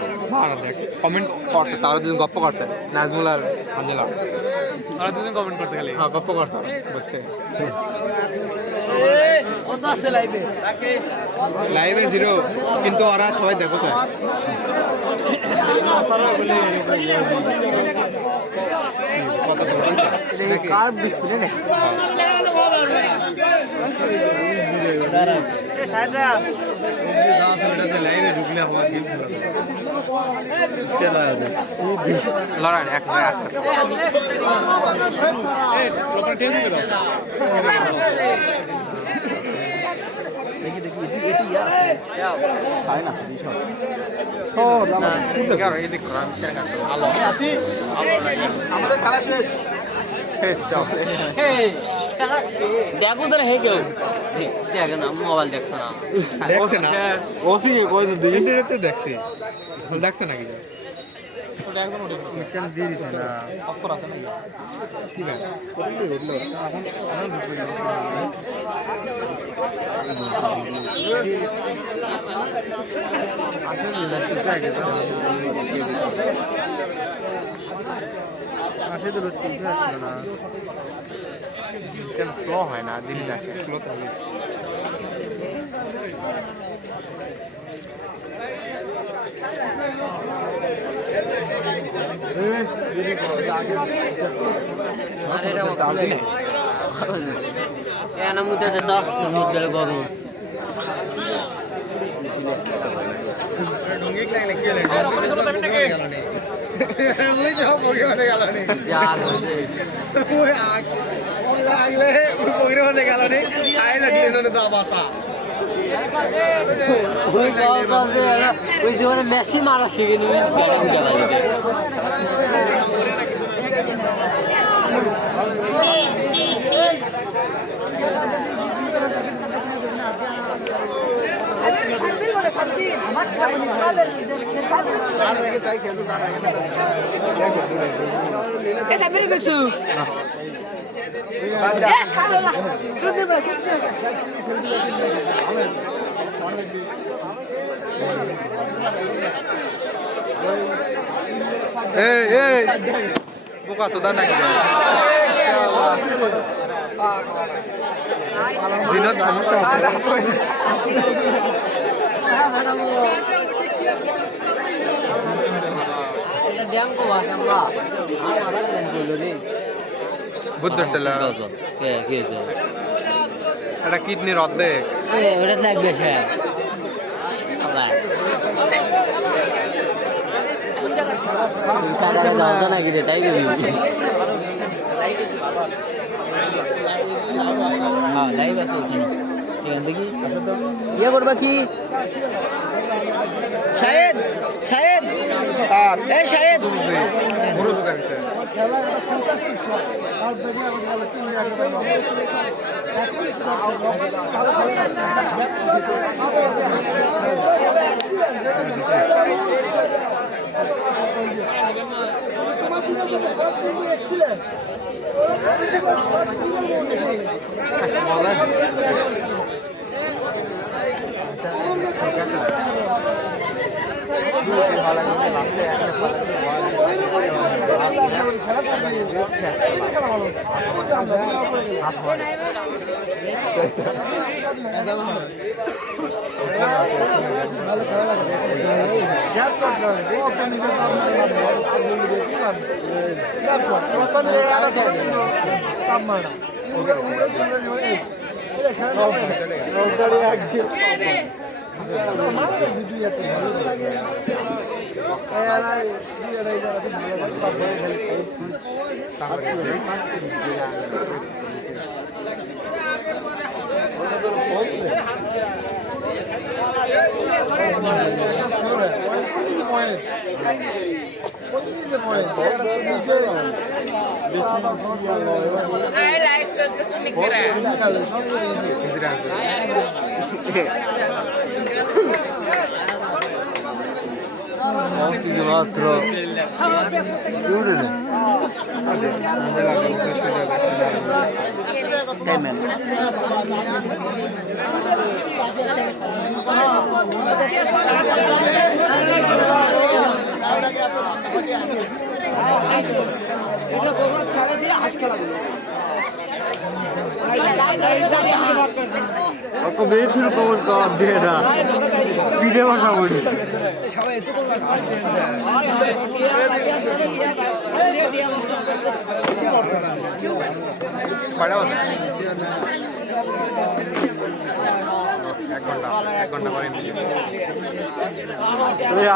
কমেন্ট করছে তারা দুজন গপ্প করছে নাজমুল আর আঞ্জেলা তারা দুজন কমেন্ট করতে খালি হ্যাঁ গপ্প করছে বসে কত আছে লাইভে লাইভে 0 কিন্তু ওরা সবাই দেখছে কার ডিসপ্লে নেই লাইভে ঢুকলে আমার গেম খেলা লড়াই এক দেখি আমাদের খেলা শেষ। দেখো তোরা হে কেউ দেখ না মোবাইল দেখছো না দেখছে না ওসি কই তো ইন্টারনেটে দেখছে দেখছে নাকি মিক্সার দিয়ে দিছে না অফার আছে নাকি কি না কোথায় হলো আসে তো রোজ তিনটে আসলো না কেন স্লো হয় না দিন আসে স্লো থাকে মুদ্রা দাও মুদ্রা গরম ঢঙ্গি লাগলে কি লাগে ওই সব পরিমাণে গেল নে ওই আগলে পরিমাণে গেল নে ছাই না দিলে তো বাসা ওই জীবনে মেসি মারা শিখে নিবি ব্যাটিং চালাইতে Esa es mi pixu. Salah. Sudah berapa? এই বোকা চোদা নাকি দিনত সমস্যা বুদ্ধ এটা কিডনির অর্ধেক ওটা লাগবে স্যার নাকি রে তাই করবি হ্যাঁ লাইভ আছে এখান থেকে ইয়ে করবা কি শাহেদ শাহেদ এই শাহেদ বড় সুখা গেছে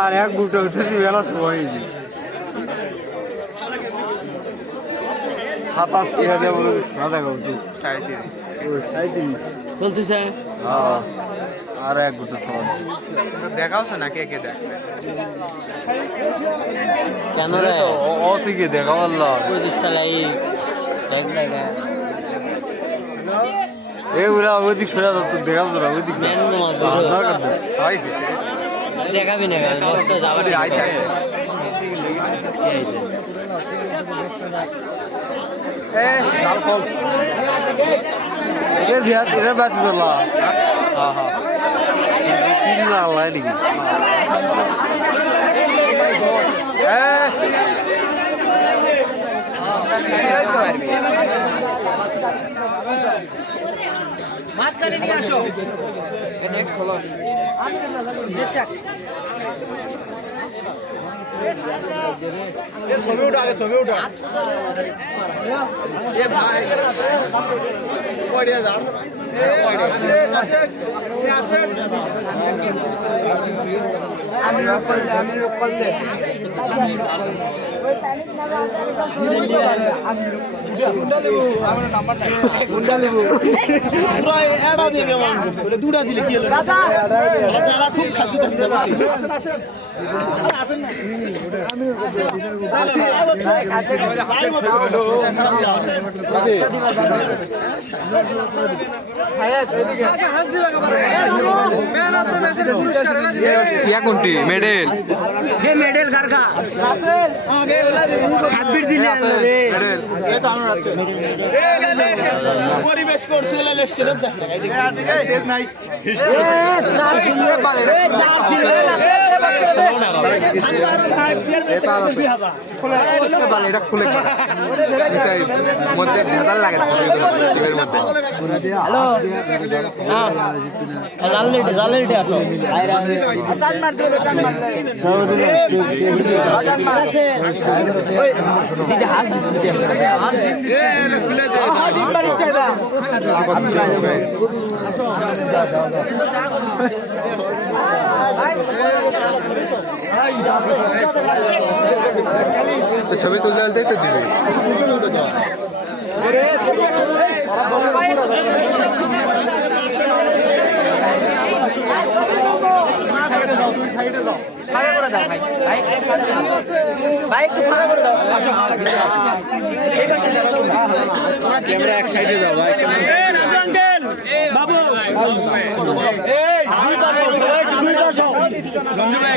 আর এক বুটো বেলা সময় 27 টাকা দেবো দেখা উচিত 3.5 চলতেছে আর এক গোটা সব দেখাও তো না কে কে দেখছে কেন রে ও থেকে দেখা বললো 25 টাকাই ট্যাগ লাগা এগুলা ওইদিক সোজা তো দেখাবো না ওইদিক মেন নামাজ দেখাবি না মস্ত যাবে এর দিয়া এর বাদ দিলা হ্যাঁ হ্যাঁ তিন না লাইনি মাঝখানে নিয়ে আসো ছবি উঠা আগে ছবি উঠা দুটা দিলে কি হলো খুব খাসি কোনটি মেডেল মেডেল কারকা ছাব্বিশ দিলে পরিবেশ করছিল স্টেজ নাই মধ্যে ভেজাল লাগে টিমের মধ্যে ছবি তুলতে তুলতেই তো দিবে ক্যামেরা এক সাইডে যাও ভাই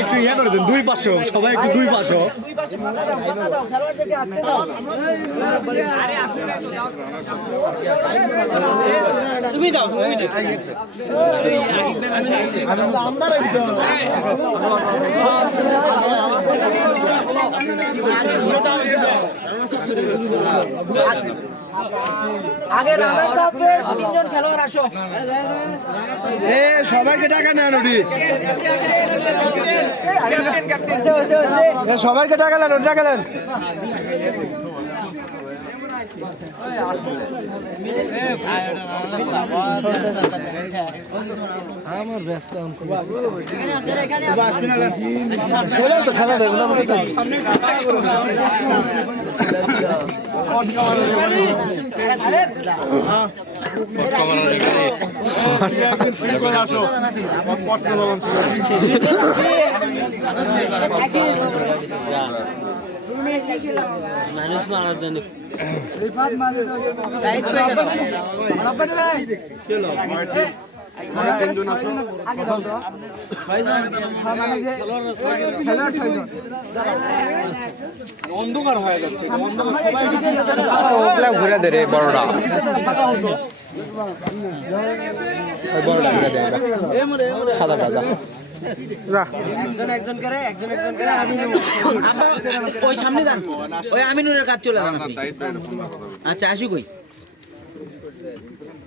একটু ইয়ে করে দেন 2 পাশে সবাই একটু 2 পাশে তুমি দাও আগে তিনজন খেলোয়াড় আসো সবাইকে টাকা নেন সবাইকে টাকা নেন টাকা নেন আমার ব্যস্ত তো খেলা দেব না মানুষ মারার জন্য অন্ধকার হয়ে যাচ্ছে ঘুরে দে রে বড়টা বড়টা ঘুরে দে সাদাটা যা ওই সামনে যান ওই আমিনুরের কাজ চলে যান আপনি আচ্ছা আসুক ওই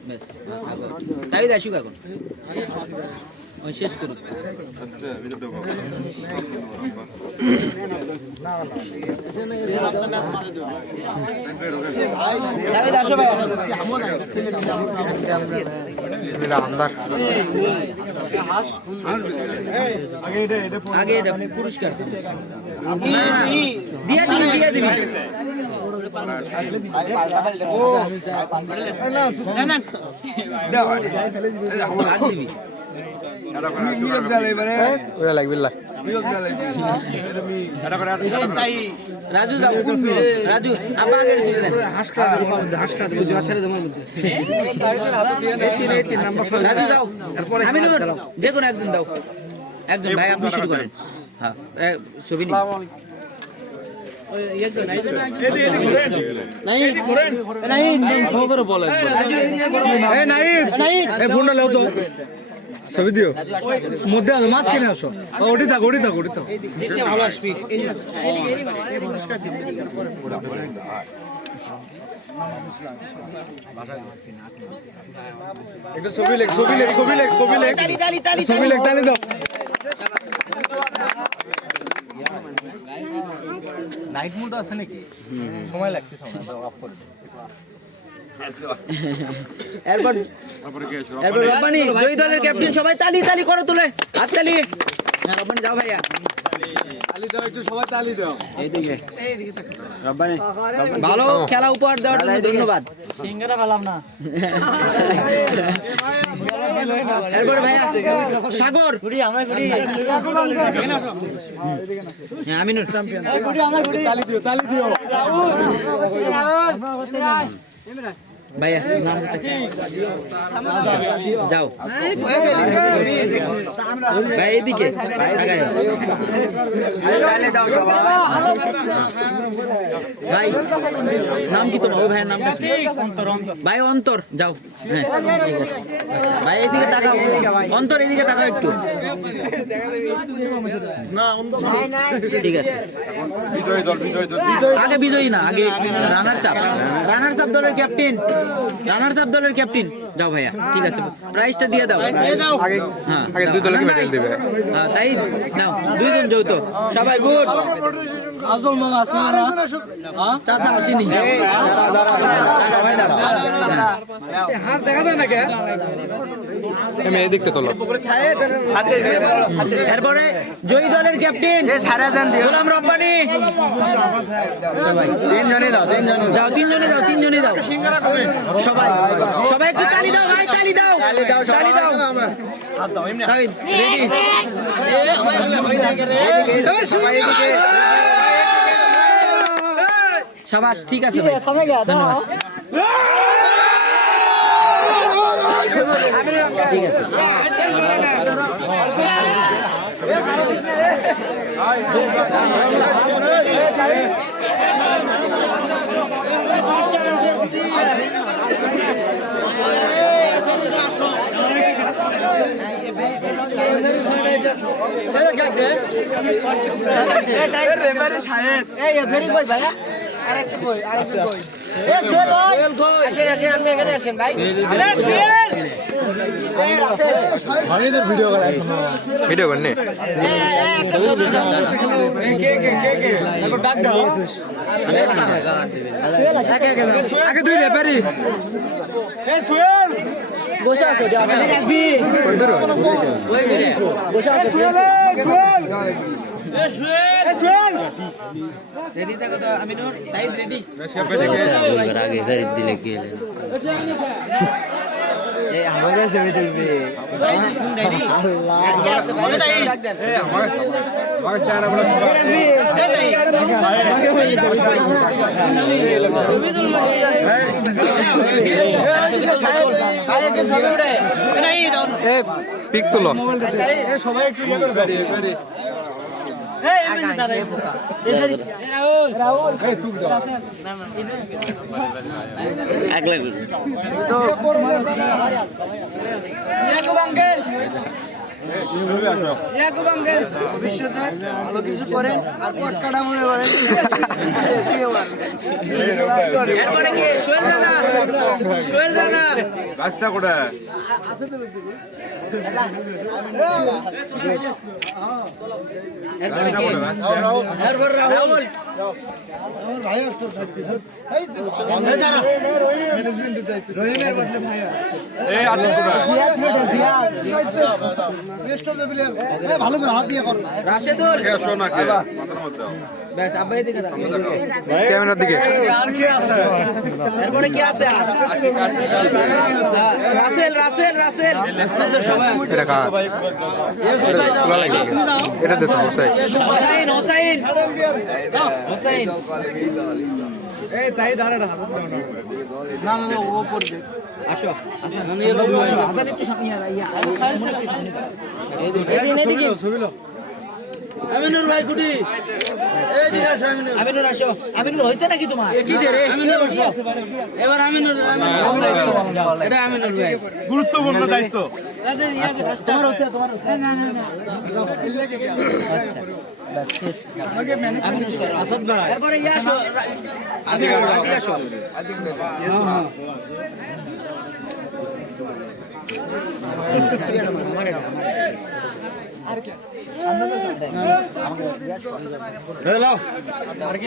বেশ তাই আসুক এখন ওই শেষ করুক আসো ভাই আগে এটা পুরস্কার দিয়ে দিবি রাজু যাও রাজু আবার আগে চলে যান রাজু যাও আমি যে কোনো একজন দাও একজন ভাই আপনি শুরু করেন হ্যাঁ ছবি নিন ছবি দিও মধ্যে আসো মাছ কিনে আসো ওটি থাক ভালো আসবি একটা ছবি লেখ তালি দাও নাইট মোড আছে নাকি সময় লাগতেছে অফ করে এরপর রব্বানি জয়ী দলের ক্যাপ্টেন সবাই তালি তালি করো তুলে হাত তালি হ্যাঁ রব্বানি যাও ভাইয়া তালি দাও একটু সবাই তালি দাও ভালো খেলা উপহার দেওয়ার জন্য ধন্যবাদ সিঙ্গারা পেলাম না এরপর ভাইয়া সাগর হ্যাঁ আমিনুর তালি দিও ভাইয়া নাম যাও ভাই এদিকে আগায় ভাই নাম কি তোমার ও ভাইয়ের নাম ভাই অন্তর যাও হ্যাঁ ঠিক আছে ভাই এদিকে তাকাও অন্তর এদিকে তাকাও একটু ঠিক আছে আগে বিজয়ী না আগে রানার চাপ দলের ক্যাপ্টেন যাও ভাইয়া ঠিক আছে প্রাইজটা দিয়ে দাও আগে দুই দলকে মেডেল দিবে হ্যাঁ তাই নাও দুইজন যৌথ সবাই গুড আজল মামা আসে না চাচা আসেনি হাত দেখা যায় না কে আমি এই দিকতে তোলো এরপরে জয়ী দলের ক্যাপ্টেন গোলাম রব্বানি যাও তিনজনে দাও সবাই একটু তালি দাও ভাই তালি দাও তাবিদ রেডি শাবাশ ঠিক আছে ভাই ধন্যবাদ ঠিক আছে ভিডিও করনে আগে দুই রেফারি বসে আছে রেডি থাকো তো আমিনুর তাই রেডি আগে গরিব দিলে গেলে আমাকে ছবি তুলবে পিক তুলো সবাই একটু ইয়ে করে দাঁড়িয়ে ভবিষ্যতে ভালো কিছু করে আর পটকাটা মনে করে এরপরে কি সোহেল রানা রাস্তা কোথায় এরপরে কি এরপর রাহুল ভালো করে হাত দিয়ে কর রাশেদুল মাথার মধ্যে ব্যাস আব্বা এদিকে দাঁড়াও। ক্যামেরার দিকে এরপরে কি আছে আর? রাসেল রাসেল রাসেল সবাই আছে। এটা কার খোলা লাগে এটা দিতে হবে হোসাইন হোসাইন হোসাইন এই তাই দাঁড়া না না না না ও পড়বে আসো আসো নিয়ে লোক আদান একটু সামনে ইয়া এদিকে আমিনুর ভাই গুডি এই দিকে আসো আমিনুর আসো আমিনুর হইছে নাকি তোমার কি দে রে আমিনুর আসো এবার আমিনুর এটা আমিনুর ভাই গুরুত্বপূর্ণ দায়িত্ব তোমার হইছে না না না আচ্ছা বাস শেষ আসাদ ভাই এরপরে ইয়া আসো আদিকে আসো আর কি হ্যালো আর কি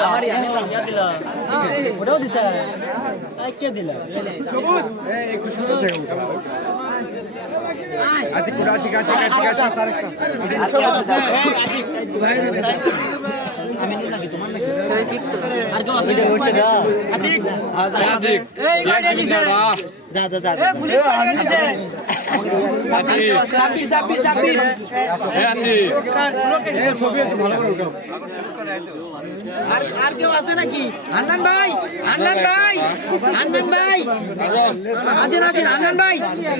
আমারই আমি দিলা ওটাও দিছে আই কে দিলা সবুজ এই একটু শুনে দেখো আদি কুড়া আদি কাছে আমি নাকি তোমার নাকি আর কেউ আপনি উঠছে না আদি এই গাড়ি দিছে যা যা যা এ পুলিশ গাড়ি দিছে চাপি এ আদি এ ছবি একটু ভালো করে উঠাও আর কেউ আছে নাকি আনন্দ ভাই আসেন আনন্দ ভাই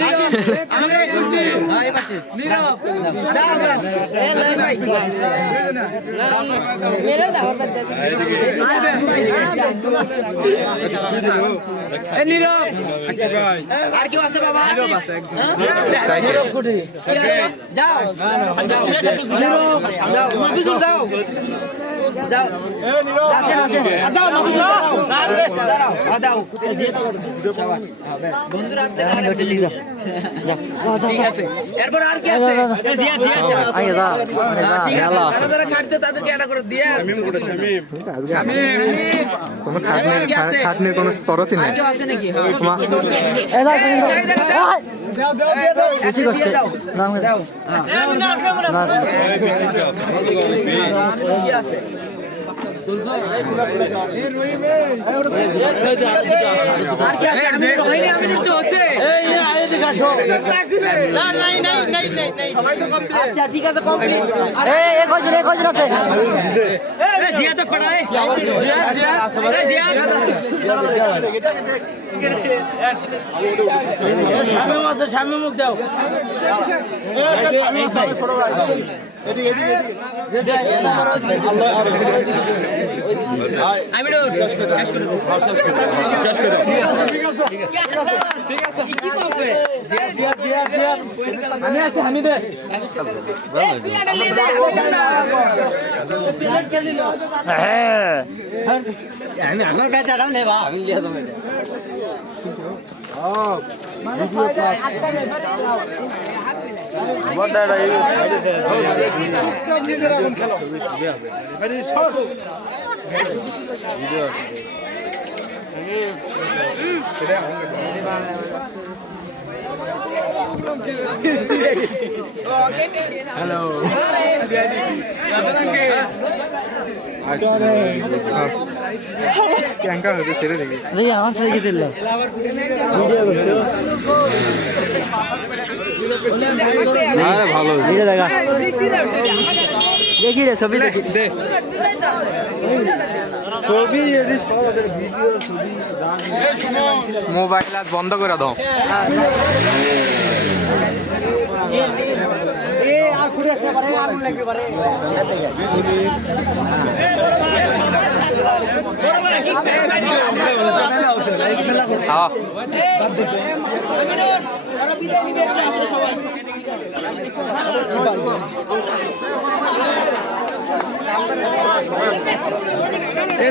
আসেন আমাদের এই পাশে নীরব এ লাই ভাই মেরে দাও এ নীরব আর কেউ আছে বাবা নীরব আছে নীরব কোটি যাও যাও যাও এ নীরব আসেন দাও দাও বন্ধুরা হাতে ঠিক আছে এরপর আর কি আছে জিয়া আগে দাও ঠিক আছে যারা কাটতে তাদেরকে এটা করে দিয়ে আমি খাটনির কোনো স্তরই নাই কেউ আছে নাকি বেশি কষ্ট দাও আচ্ছা ঠিক আছে কমপ্লিট আছে জিয়া তো পড়ায় জিয়া সামনে মুখ দাও আমি আছি হামিদে আমি আমার কাছে আরাম নেই বা আমি লিয়া তুমি হ্যালো ক্যাঙ্কা হতে ছেড়ে দেখি আমার সাইকে দিল আরে ভালো দেখি রে ছবি দেখি ছবি মোবাইল আজ বন্ধ করে দাও আর ঘুরে আসতে পারে আর লাগতে পারে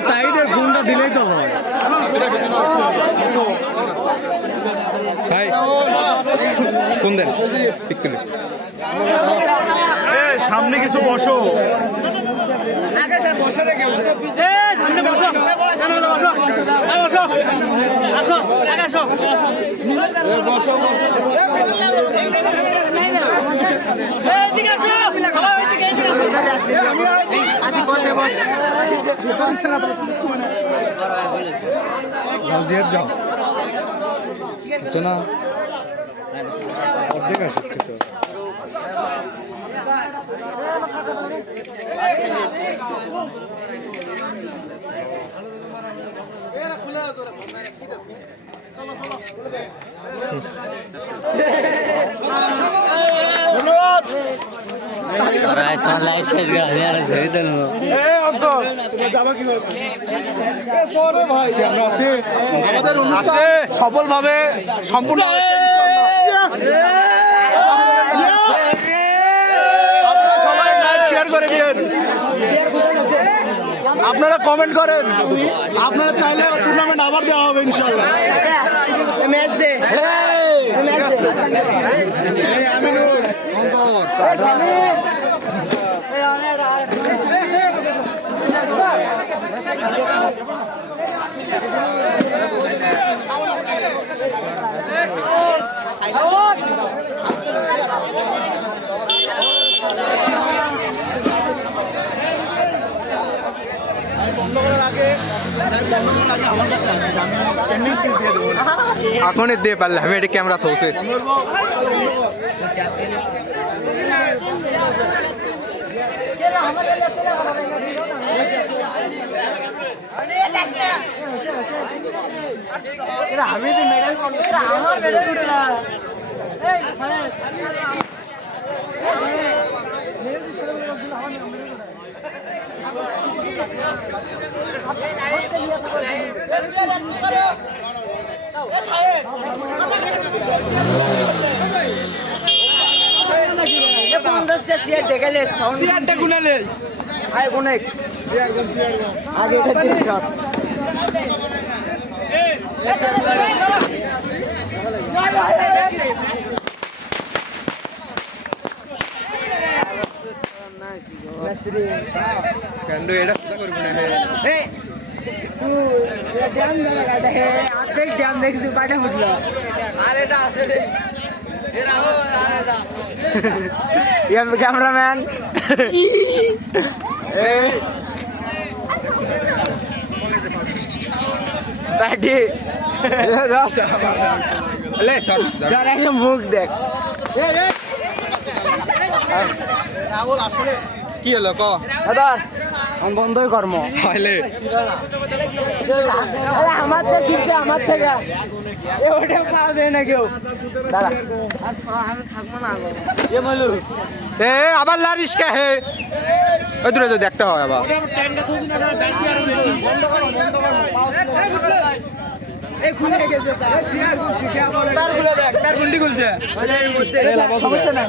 তাইদের ফোনটা দিলেই তো হয় ফোন দেন একটু সামনে কিছু বসো আগে স্যার বসে রে কেউ সামনে বসো সামনে বসো বসো আসো আগে আসো বসো এদিকে আসো এদিকে আসো যাও জিয়ার যাও হচ্ছে না অর্ধেক আসছে তো লাইভ শেষ করে আমি আর ছবি তুলবো আমাদের অনুষ্ঠান সফলভাবে সম্পূর্ণ হয়েছে আপনারা সবাই লাইভ শেয়ার করে দিন আপনারা কমেন্ট করেন আপনারা চাইলে টুর্নামেন্ট আবার দেওয়া হবে ইনশাআল্লাহ ম্যাচ দে এখনই দিয়ে পারলে আমি এটা ক্যামেরা থৌছে কেন এটা কথা করবি না ক্যামেরাম্যান মুখ দেখ কি হলো ক বন্ধই কর্ম হইলে আমার তো শিখছে আমার থেকে ওটা পাওয়া যায় না কেউ দাঁড়া আমি থাকবো না এ আবার লারিস কে হে ওই দূরে যদি একটা হয় আবার তার খুলে দেখ তার গুন্ডি খুলছে সমস্যা না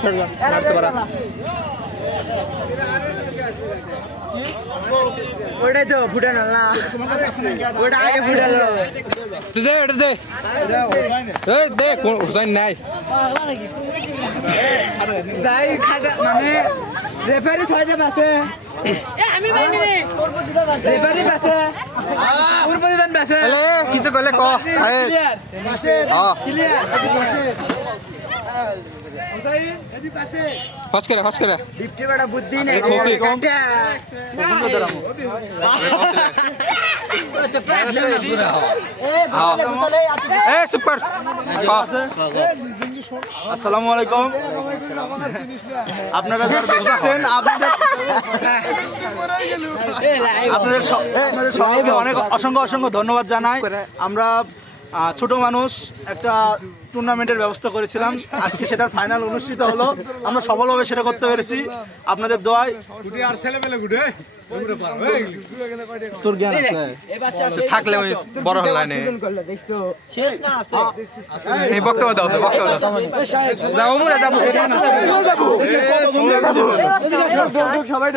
ওটাই তো ফুটানো না ওটা আগে ফুটালো দে এটা দে এই দে কোন হুসাইন নাই তাই খাটা মানে রেফারি ছয়টা বাসে আমি রেফারি বাসে পূর্বদিন বাসে কিছু কইলে ক সাহেব ক্লিয়ার ফস করে ডিপটি বড় বুদ্ধি নেই কফি কম এ সুপার আসসালামু আলাইকুম আপনারা যারা দেখছেন আপনাদের সবাইকে অনেক অসংখ্য ধন্যবাদ জানাই আমরা ছোট মানুষ একটা টুর্নামেন্টের ব্যবস্থা করেছিলাম আজকে সেটার ফাইনাল অনুষ্ঠিত হলো আমরা সফলভাবে সেটা করতে পেরেছি আপনাদের দোয়ায় আর ছেলে পেলে গুডে তোর জ্ঞান আছে থাকলে ওই বড় হল লাইনে শেষ না আছে এই বক্তব্য দাও তো বক্তব্য দাও যাও মুরে যাবো সবাই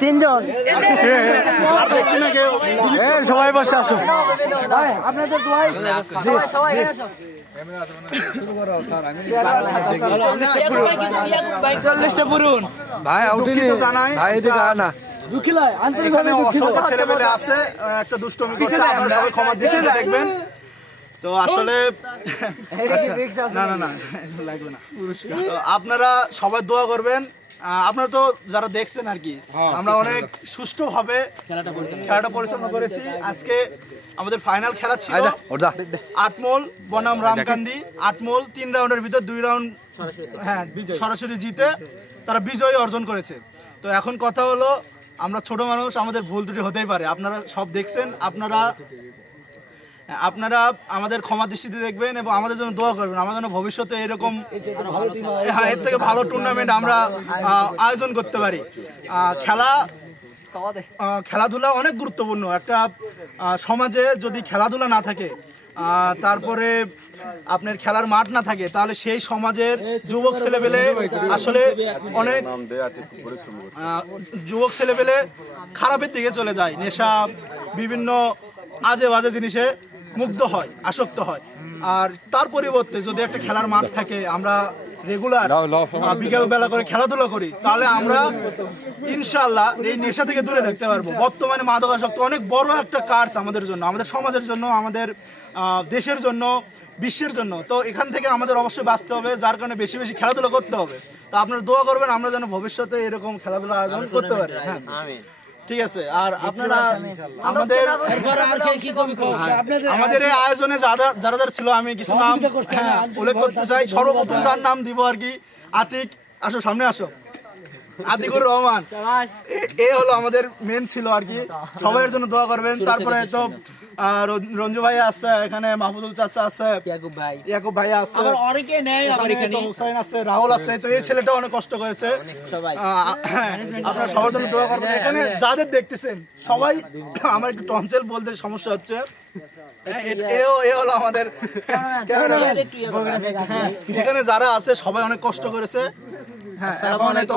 তিনজন সবাই বসে আসো আপনাদের দোয়াই সবাই এখানে আসো ভাই আউটিনি জানাই ভাই এদিকে আয় না এখানে অসংখ্য ছেলেমেয়ে আছে একটা দুষ্টমি করছে আপনারা সবাই ক্ষমা দৃষ্টিতে দেখবেন তো আসলে না লাগবে না তো আপনারা সবাই দোয়া করবেন আপনারা তো যারা দেখছেন আর কি, আমরা অনেক সুষ্ঠুভাবে খেলাটা পরিচালনা করেছি। আজকে আমাদের ফাইনাল খেলা ছিল আটমোল বনাম রামকান্দি। আটমোল 3 রাউন্ডের ভিতর 2 রাউন্ড সরাসরি জিতে তারা বিজয় অর্জন করেছে। তো এখন কথা হলো, আমরা ছোট মানুষ, আমাদের ভুল ত্রুটি হতেই পারে। আপনারা সব দেখছেন, আপনারা আমাদের ক্ষমা দৃষ্টিতে দেখবেন এবং আমাদের জন্য দোয়া করবেন। আমাদের জন্য ভবিষ্যতে এরকম এর থেকে ভালো টুর্নামেন্ট আমরা আয়োজন করতে পারি। খেলাধুলা অনেক গুরুত্বপূর্ণ। একটা সমাজে যদি খেলাধুলা না থাকে, তারপরে আপনার খেলার মাঠ না থাকে, তাহলে সেই সমাজের যুবক ছেলেপেলে আসলে অনেক যুবক ছেলেপেলে খারাপের দিকে চলে যায়, নেশা বিভিন্ন আজে বাজে জিনিসে মুগ্ধ হয়, আসক্ত হয়। আর তার পরিবর্তে যদি একটা খেলার মাঠ থাকে, আমরা রেগুলার বিকেল বেলা করে খেলাধুলা করি, তাহলে আমরা ইনশাআল্লাহ এই নেশা থেকে দূরে থাকতে পারবো। বর্তমানে মাদকাসক্ত অনেক বড় একটা কার্স আমাদের জন্য, আমাদের সমাজের জন্য, আমাদের দেশের জন্য, বিশ্বের জন্য। তো এখান থেকে আমাদের অবশ্যই বাঁচতে হবে, যার কারণে বেশি বেশি খেলাধুলা করতে হবে। তো আপনারা দোয়া করবেন আমরা যেন ভবিষ্যতে এরকম খেলাধুলা আয়োজন করতে পারি। হ্যাঁ, ঠিক আছে। আর আপনারা আমাদের এই আয়োজনে যারা যারা ছিল, আমি কিছু নাম উল্লেখ করতে চাই। সর্বপ্রথম যার নাম দিব আর কি, আতিক, আসো সামনে আসো, আতিকুর রহমান, এ হলো আমাদের মেন ছিল আর কি। সবাইয়ের জন্য দোয়া করবেন। তারপরে তো রঞ্জু ভাই আছে এখানে, মাহমুদুল চাচা আছে, ইয়াকুব ভাই আছে, হুসাইন আছে, রাহুল আছে। তো এই ছেলেটা অনেক কষ্ট করেছে। আপনারা সবার জন্য দোয়া করবেন। এখানে যাদের দেখতেছেন সবাই, আমার একটু টনসিল বলতে সমস্যা হচ্ছে। এ হলো আমাদের এখানে যারা আছে সবাই অনেক কষ্ট করেছে।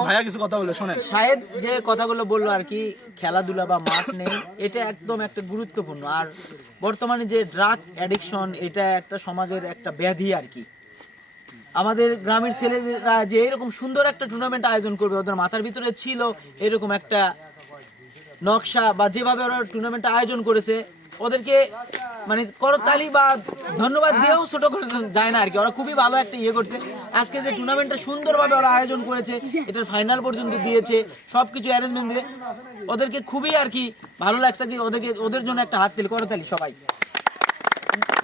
ভাইয়া কিছু কথা বলে শোনেন। শাহেদ যে কথাগুলো বললো আর কি, খেলাধুলা বা মাঠ নেই, এটা একদম একটা গুরুত্বপূর্ণ। আর বর্তমানে যে ড্রাগ অ্যাডিকশন, এটা একটা সমাজের একটা ব্যাধি আর কি। আমাদের গ্রামের ছেলেরা যে এরকম সুন্দর একটা টুর্নামেন্ট আয়োজন করবে, ওদের মাথার ভিতরে ছিল এরকম একটা নকশা, বা যেভাবে ওরা টুর্নামেন্ট আয়োজন করেছে, ওদেরকে মানে করতালি বা ধন্যবাদ দিয়েও ছোট করে যায় না আর কি। ওরা খুবই ভালো একটা ইয়ে করছে। আজকে যে টুর্নামেন্টটা সুন্দরভাবে ওরা আয়োজন করেছে, এটার ফাইনাল পর্যন্ত দিয়েছে, সবকিছু অ্যারেঞ্জমেন্ট দিয়ে ওদেরকে খুবই আর কি ভালো লাগছে কি। ওদের জন্য একটা হাততালি, করতালি সবাই।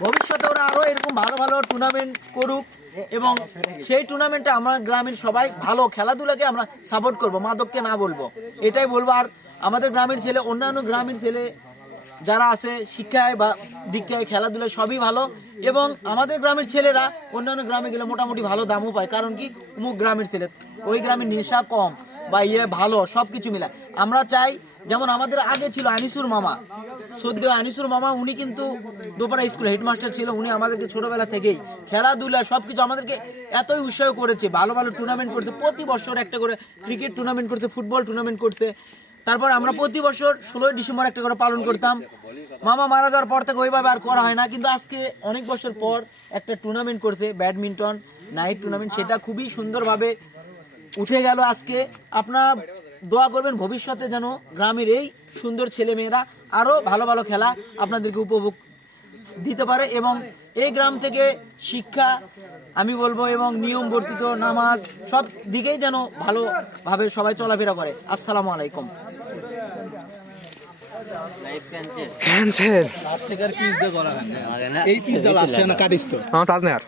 ভবিষ্যতে ওরা আরো এরকম ভালো ভালো টুর্নামেন্ট করুক, এবং সেই টুর্নামেন্টে আমরা গ্রামের সবাই ভালো খেলাধুলাকে আমরা সাপোর্ট করব, মাদককে না বলবো, এটাই বলবো। আর আমাদের গ্রামের ছেলে, অন্যান্য গ্রামের ছেলে যারা আছে, শিক্ষায় বা দীক্ষায়, খেলাধুলায় সবই ভালো। এবং আমাদের গ্রামের ছেলেরা অন্যান্য গ্রামে গেলে মোটামুটি ভালো দামও পায়, কারণ কি অমুক গ্রামের ছেলে, ওই গ্রামের নেশা কম বা ভালো, সব কিছু মিলায়। আমরা চাই যেমন আমাদের আগে ছিল আনিসুর মামা, সদ্য আনিসুর মামা, উনি কিন্তু দোপাড়া স্কুলে হেডমাস্টার ছিল। উনি আমাদেরকে ছোটবেলা থেকেই খেলাধুলা সবকিছু আমাদেরকে এতই উৎসাহ করেছে, ভালো ভালো টুর্নামেন্ট করছে, প্রতি বছর একটা করে ক্রিকেট টুর্নামেন্ট করছে, ফুটবল টুর্নামেন্ট করছে। তারপর আমরা প্রতি বছর 16 ডিসেম্বর একটা করে পালন করতাম। মামা মারা যাওয়ার পর থেকে ওইভাবে আর করা হয় না, কিন্তু আজকে অনেক বছর পর একটা টুর্নামেন্ট করছে, ব্যাডমিন্টন নাইট টুর্নামেন্ট, সেটা খুবই সুন্দরভাবে উঠে গেল আজকে। আপনারা দোয়া করবেন ভবিষ্যতে যেন গ্রামের এই সুন্দর ছেলেমেয়েরা আরও ভালো ভালো খেলা আপনাদেরকে উপভোগ দিতে পারে, এবং এই গ্রাম থেকে শিক্ষা আমি বলবো এবং নিয়ম বর্তিত নামাজ সব দিকেই যেন ভালোভাবে সবাই চলাফেরা করে। আসসালামু আলাইকুম। ক্যান্সেল এই পিসটা লাস্টে না কাটিস তো আমার সাজ না আর